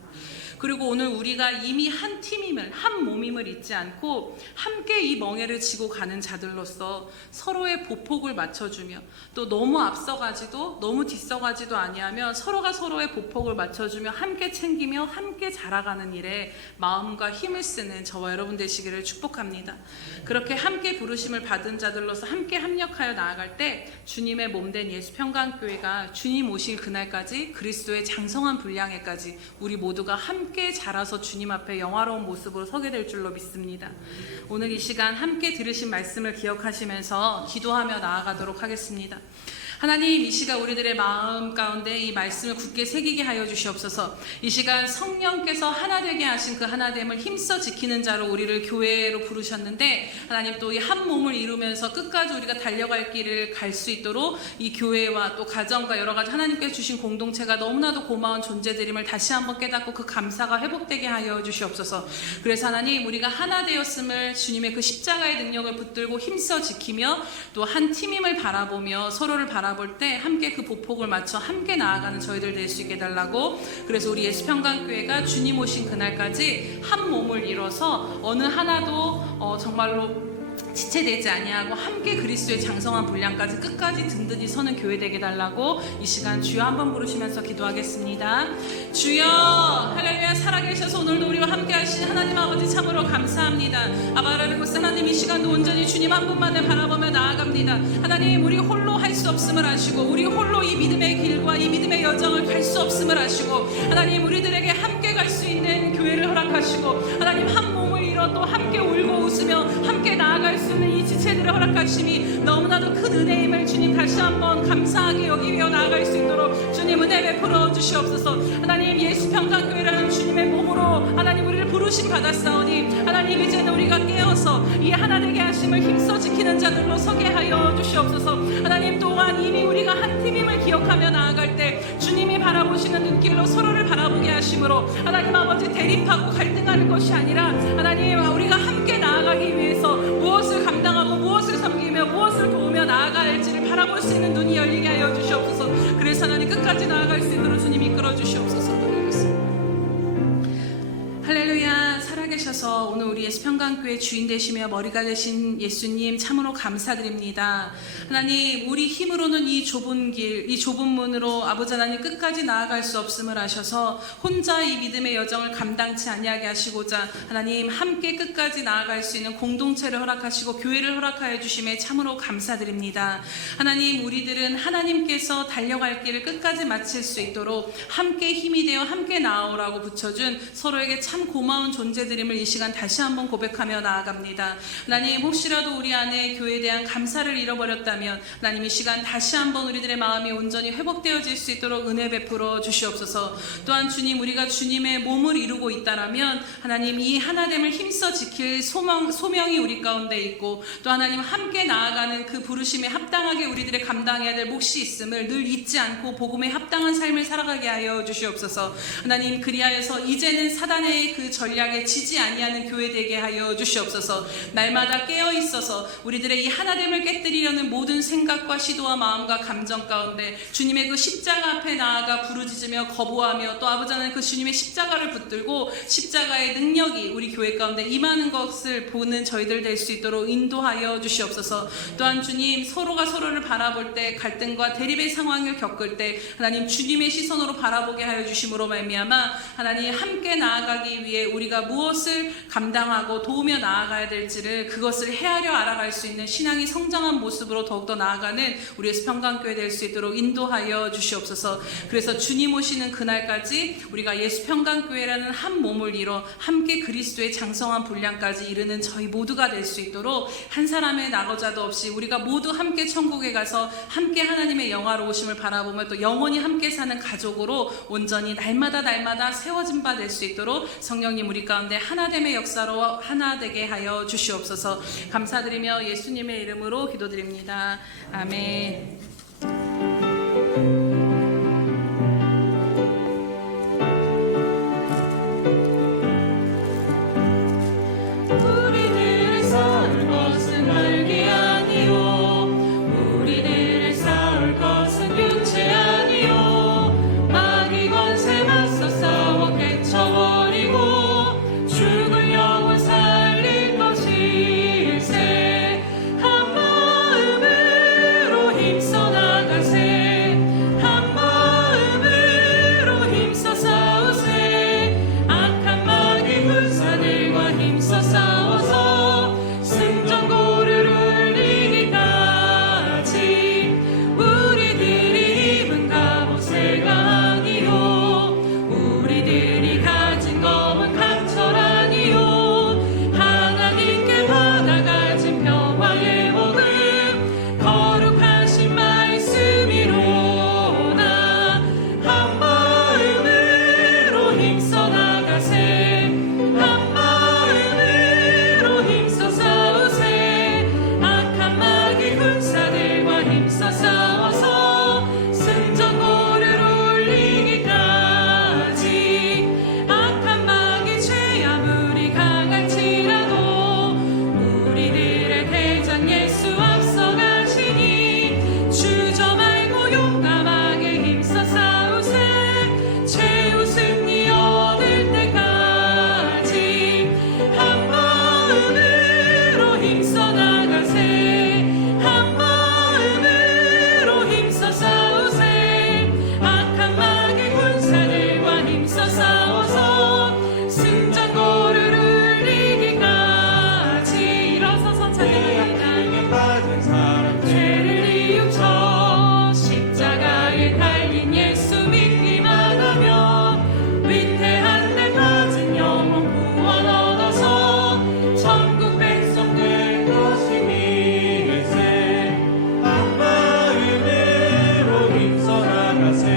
그리고 오늘 우리가 이미 한 팀임을, 한 몸임을 잊지 않고 함께 이 멍에를 지고 가는 자들로서 서로의 보폭을 맞춰주며, 또 너무 앞서가지도 너무 뒤서가지도 아니하며 서로가 서로의 보폭을 맞춰주며 함께 챙기며 함께 자라가는 일에 마음과 힘을 쓰는 저와 여러분 되시기를 축복합니다. 그렇게 함께 부르심을 받은 자들로서 함께 합력하여 나아갈 때 주님의 몸된 예수평강교회가 주님 오실 그날까지, 그리스도의 장성한 분량에까지 우리 모두가 함께 자라서 주님 앞에 영화로운 모습으로 서게 될 줄로 믿습니다. 오늘 이 시간 함께 들으신 말씀을 기억하시면서 기도하며 나아가도록 하겠습니다. 하나님, 이 시간 우리들의 마음 가운데 이 말씀을 굳게 새기게 하여 주시옵소서. 이 시간 성령께서 하나 되게 하신 그 하나됨을 힘써 지키는 자로 우리를 교회로 부르셨는데, 하나님 또 이 한 몸을 이루면서 끝까지 우리가 달려갈 길을 갈 수 있도록 이 교회와 또 가정과 여러 가지 하나님께 주신 공동체가 너무나도 고마운 존재들임을 다시 한번 깨닫고 그 감사가 회복되게 하여 주시옵소서. 그래서 하나님, 우리가 하나 되었음을 주님의 그 십자가의 능력을 붙들고 힘써 지키며 또 한 팀임을 바라보며 서로를 바라볼 때 함께 그 보폭을 맞춰 함께 나아가는 저희들 될 수 있게 해달라고. 그래서 우리 예수평강교회가 주님 오신 그날까지 한 몸을 이뤄서 어느 하나도 정말로 지체되지 아니하고 함께 그리스도의 장성한 분량까지 끝까지 든든히 서는 교회 되게 달라고 이 시간 주여 한번 부르시면서 기도하겠습니다. 주여, 할렐루야. 살아계셔서 오늘도 우리와 함께 하신 하나님 아버지 참으로 감사합니다. 아바라르고스 하나님, 이 시간도 온전히 주님 한 분만을 바라보며 나아갑니다. 하나님, 우리 홀로 할 수 없음을 아시고, 우리 홀로 이 믿음의 길과 이 믿음의 여정을 갈 수 없음을 아시고, 하나님 우리들에게 함께 갈 수 있는 교회를 허락하시고, 하나님 한 몸을 이뤄 또 함께 울고 웃으며 함께 나아갈 수 있는 이 지체들을 허락하심이 너무나도 큰 은혜임을 주님 다시 한번 감사하게 여기며 나아갈 수 있도록 주님 은혜 베풀어 주시옵소서. 하나님, 예수평강교회라는 주님의 몸으로 하나님 우리를 부르심 받았사오니, 하나님 이제는 우리가 깨어서 이 하나 되게 하심을 힘써 지키는 자들로 서게 하여 주시옵소서. 하나님, 또한 이미 우리가 한 팀임을 기억하며 나아갈 때 주님이 바라보시는 눈길로 서로를 바라보게 하심으로, 하나님 아버지 대립하고 갈등하는 것이 아니라 하나님 우리가 함께 나아가기 위해서 무엇을 감당하고 무엇을 섬기며 무엇을 도우며 나아가야 할지를 바라볼 수 있는 눈이 열리게 하여 주시옵소서. 그래서 하나님 끝까지 나아갈 수 있도록 주님 이끌어 주시옵소서. 할렐루야. 살아계셔서 오늘 우리 예수평강교회 주인 되시며 머리가 되신 예수님 참으로 감사드립니다. 하나님, 우리 힘으로는 이 좁은 길, 이 좁은 문으로 아버지 하나님 끝까지 나아갈 수 없음을 아셔서 혼자 이 믿음의 여정을 감당치 아니하게 하시고자 하나님 함께 끝까지 나아갈 수 있는 공동체를 허락하시고 교회를 허락하여 주심에 참으로 감사드립니다. 하나님, 우리들은 하나님께서 달려갈 길을 끝까지 마칠 수 있도록 함께 힘이 되어 함께 나아오라고 붙여준 서로에게 참 고마운 존재들임을 이 시간 다시 한번 고백하며 나아갑니다. 하나님, 혹시라도 우리 안에 교회에 대한 감사를 잃어버렸다면 하나님 이 시간 다시 한번 우리들의 마음이 온전히 회복되어질 수 있도록 은혜 베풀어 주시옵소서. 또한 주님, 우리가 주님의 몸을 이루고 있다라면 하나님 이 하나됨을 힘써 지킬 소명이 우리 가운데 있고, 또 하나님 함께 나아가는 그 부르심에 합당하게 우리들의 감당해야 될 몫이 있음을 늘 잊지 않고 복음에 합당한 삶을 살아가게 하여 주시옵소서. 하나님, 그리하여서 이제는 사단의 그 전략에 지지 잊지 아니하는 교회 되게 하여 주시옵소서. 날마다 깨어 있어서 우리들의 이 하나됨을 깨뜨리려는 모든 생각과 시도와 마음과 감정 가운데 주님의 그 십자가 앞에 나아가 부르짖으며 거부하며 또 아버지 하나님 그 주님의 십자가를 붙들고 십자가의 능력이 우리 교회 가운데 임하는 것을 보는 저희들 될 수 있도록 인도하여 주시옵소서. 또한 주님, 서로가 서로를 바라볼 때 갈등과 대립의 상황을 겪을 때 하나님 주님의 시선으로 바라보게 하여 주심으로 말미암아 하나님 함께 나아가기 위해 우리가 무엇을 감당하고 도우며 나아가야 될지를 그것을 헤아려 알아갈 수 있는 신앙이 성장한 모습으로 더욱더 나아가는 우리의 수평강교회 될 수 있도록 인도하여 주시옵소서. 그래서 주님 오시는 그날까지 우리가 예수평강교회라는 한 몸을 이뤄 함께 그리스도의 장성한 분량까지 이르는 저희 모두가 될 수 있도록 한 사람의 낙오자도 없이 우리가 모두 함께 천국에 가서 함께 하나님의 영화로우심을 바라보며 또 영원히 함께 사는 가족으로 온전히 날마다 세워진 바 될 수 있도록 성령님 우리 가운데 하나됨의 역사로 하나 되게 하여 주시옵소서. 감사드리며 예수님의 이름으로 기도드립니다. 아멘. 우리들 쌓을 것은 날개 아니요 우리들 쌓을 것은 육체 아니요 마귀 권세 맞서 싸워 깨쳐버리고 죽을 영혼 살릴 것일세. 한 마음으로 힘써 나가세. 한 마음으로 힘써 싸우세. 악한 마귀 군사들과 힘써 싸워서 승전고를 울리기까지. 우리들이 입은 갑옷의 강이요 우리들이 가진 검은 강철 아니요 하나님께 받아가진 평화의 복음 거룩하신 말씀이로다. 한 마음으로 힘써 나가세. 한 마음으로 힘써 싸우세. 악한 마귀 군사들과 힘써 싸워서 승전고를 울리기까지. 악한 마귀 죄 아무리 강할지라도 우리들의 대장 예수 앞서 가시니 주저 말고 용감하게 힘써 싸우세. 최후 승리 얻을 때까지. 한 마음으로 힘써 나가세. 한 마음으로 힘써 싸우세. 악한 마귀 군사들과 힘써 싸워서 승전고를 울리기까지. 일어서서 찬양합니다. 죄를 이웃쳐 십자가에 달린 예수 믿기만 하면 위태한 날 가진 영혼 구원 얻어서 천국 백성 될 것임일세. 한 마음으로 힘써 나가세.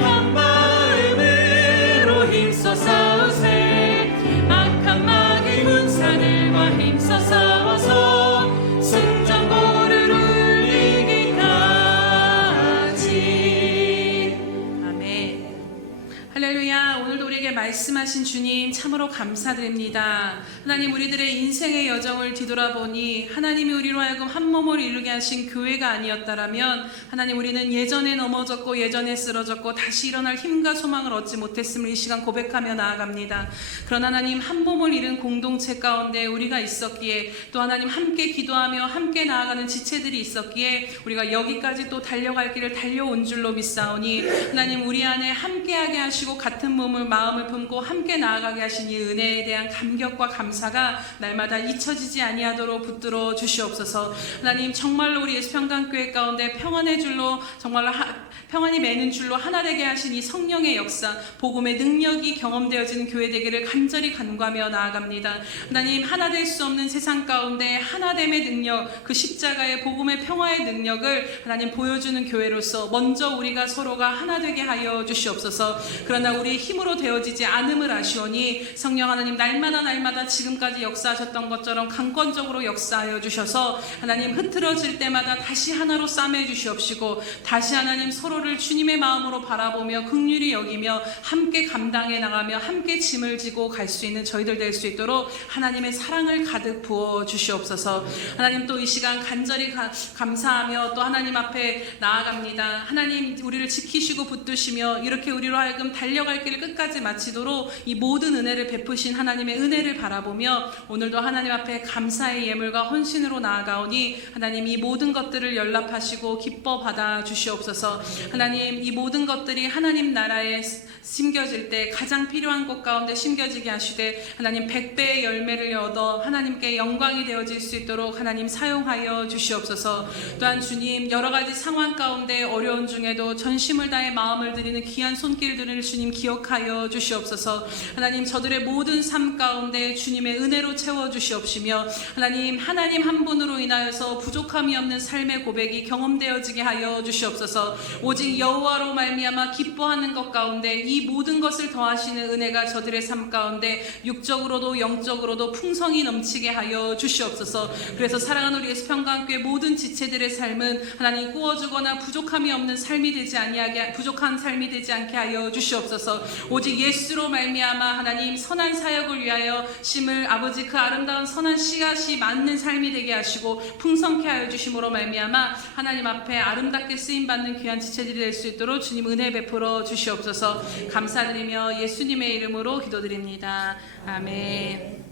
한 마음으로 힘써 싸우세. 악한 마귀 군사들과 힘써 싸워서 승전고를 울리기까지. 아멘. 할렐루야. 오늘도 우리에게 말씀하신 주님 참으로 감사드립니다. 하나님, 우리들의 인생의 여정을 뒤돌아보니 하나님이 우리로 하여금 한 몸을 이루게 하신 교회가 아니었다라면 하나님, 우리는 예전에 넘어졌고 예전에 쓰러졌고 다시 일어날 힘과 소망을 얻지 못했음을 이 시간 고백하며 나아갑니다. 그러나 하나님, 한 몸을 이룬 공동체 가운데 우리가 있었기에 또 하나님 함께 기도하며 함께 나아가는 지체들이 있었기에 우리가 여기까지 또 달려갈 길을 달려온 줄로 믿사오니 하나님, 우리 안에 함께하게 하시고 같은 몸을 마음을 품고 함께 나아가게 하신 이 은혜에 대한 감격과 감사가 날마다 잊혀지지 아니하도록 붙들어 주시옵소서. 하나님, 정말로 우리 예수평강교회 가운데 평안의 줄로 정말로 평안이 매는 줄로 하나 되게 하신 이 성령의 역사, 복음의 능력이 경험되어지는 교회 되기를 간절히 간구하며 나아갑니다. 하나님, 하나 될 수 없는 세상 가운데 하나됨의 능력, 그 십자가의 복음의 평화의 능력을 하나님 보여주는 교회로서 먼저 우리가 서로가 하나 되게 하여 주시옵소서. 그러나 우리의 힘으로 되어지지 않음을 많음을 아시오니 성령 하나님 날마다 지금까지 역사하셨던 것처럼 강권적으로 역사하여 주셔서 하나님 흐트러질 때마다 다시 하나로 싸매 주시옵시고 다시 하나님 서로를 주님의 마음으로 바라보며 긍휼히 여기며 함께 감당해 나가며 함께 짐을 지고 갈 수 있는 저희들 될 수 있도록 하나님의 사랑을 가득 부어 주시옵소서. 하나님 또 이 시간 간절히 감사하며 또 하나님 앞에 나아갑니다. 하나님 우리를 지키시고 붙드시며 이렇게 우리로 하여금 달려갈 길을 끝까지 마치도록 이 모든 은혜를 베푸신 하나님의 은혜를 바라보며 오늘도 하나님 앞에 감사의 예물과 헌신으로 나아가오니 하나님 이 모든 것들을 연락하시고 기뻐 받아 주시옵소서. 하나님 이 모든 것들이 하나님 나라에 심겨질 때 가장 필요한 곳 가운데 심겨지게 하시되 하나님 100배의 열매를 얻어 하나님께 영광이 되어질 수 있도록 하나님 사용하여 주시옵소서. 또한 주님 여러 가지 상황 가운데 어려운 중에도 전심을 다해 마음을 드리는 귀한 손길들을 주님 기억하여 주시옵소서. 하나님 저들의 모든 삶 가운데 주님의 은혜로 채워 주시옵시며 하나님 한 분으로 인하여서 부족함이 없는 삶의 고백이 경험되어지게 하여 주시옵소서. 오직 여호와로 말미암아 기뻐하는 것 가운데 이 모든 것을 더하시는 은혜가 저들의 삶 가운데 육적으로도 영적으로도 풍성이 넘치게 하여 주시옵소서. 그래서 사랑하는 우리 예수평강교회 모든 지체들의 삶은 하나님 꾸어주거나 부족함이 없는 삶이 되지 아니하게 부족한 삶이 되지 않게 하여 주시옵소서. 오직 예수로 말미암아 하나님 선한 사역을 위하여 심을 아버지 그 아름다운 선한 씨앗이 맞는 삶이 되게 하시고 풍성케 하여 주심으로 말미암아 하나님 앞에 아름답게 쓰임 받는 귀한 지체들이 될 수 있도록 주님 은혜 베풀어 주시옵소서. 감사드리며 예수님의 이름으로 기도드립니다. 아멘.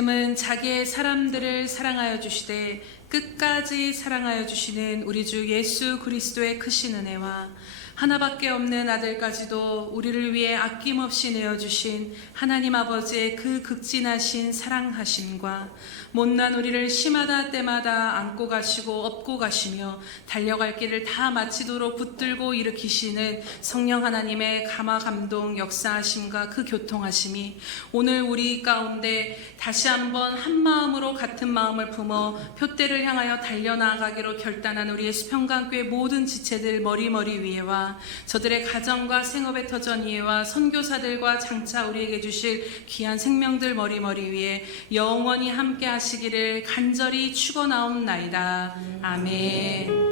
지금은 자기의 사람들을 사랑하여 주시되 끝까지 사랑하여 주시는 우리 주 예수 그리스도의 크신 은혜와 하나밖에 없는 아들까지도 우리를 위해 아낌없이 내어주신 하나님 아버지의 그 극진하신 사랑하심과 못난 우리를 시마다 때마다 안고 가시고 업고 가시며 달려갈 길을 다 마치도록 붙들고 일으키시는 성령 하나님의 감화 감동 역사하심과 그 교통하심이 오늘 우리 가운데 다시 한번 한 마음으로 같은 마음을 품어 표대를 향하여 달려나가기로 결단한 우리의 수평강교회 모든 지체들 머리머리 위에와 저들의 가정과 생업의 터전 위에와 선교사들과 장차 우리에게 주실 귀한 생명들 머리머리 위에 영원히 함께 하시기를 간절히 축원하옵나이다. 아멘.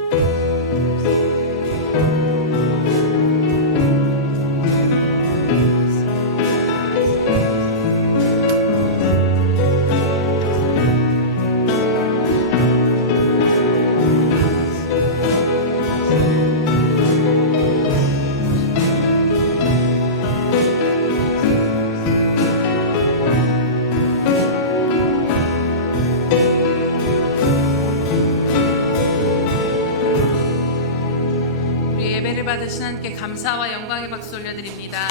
우리 예배를 받으신 하나님께 감사와 영광의 박수 올려드립니다.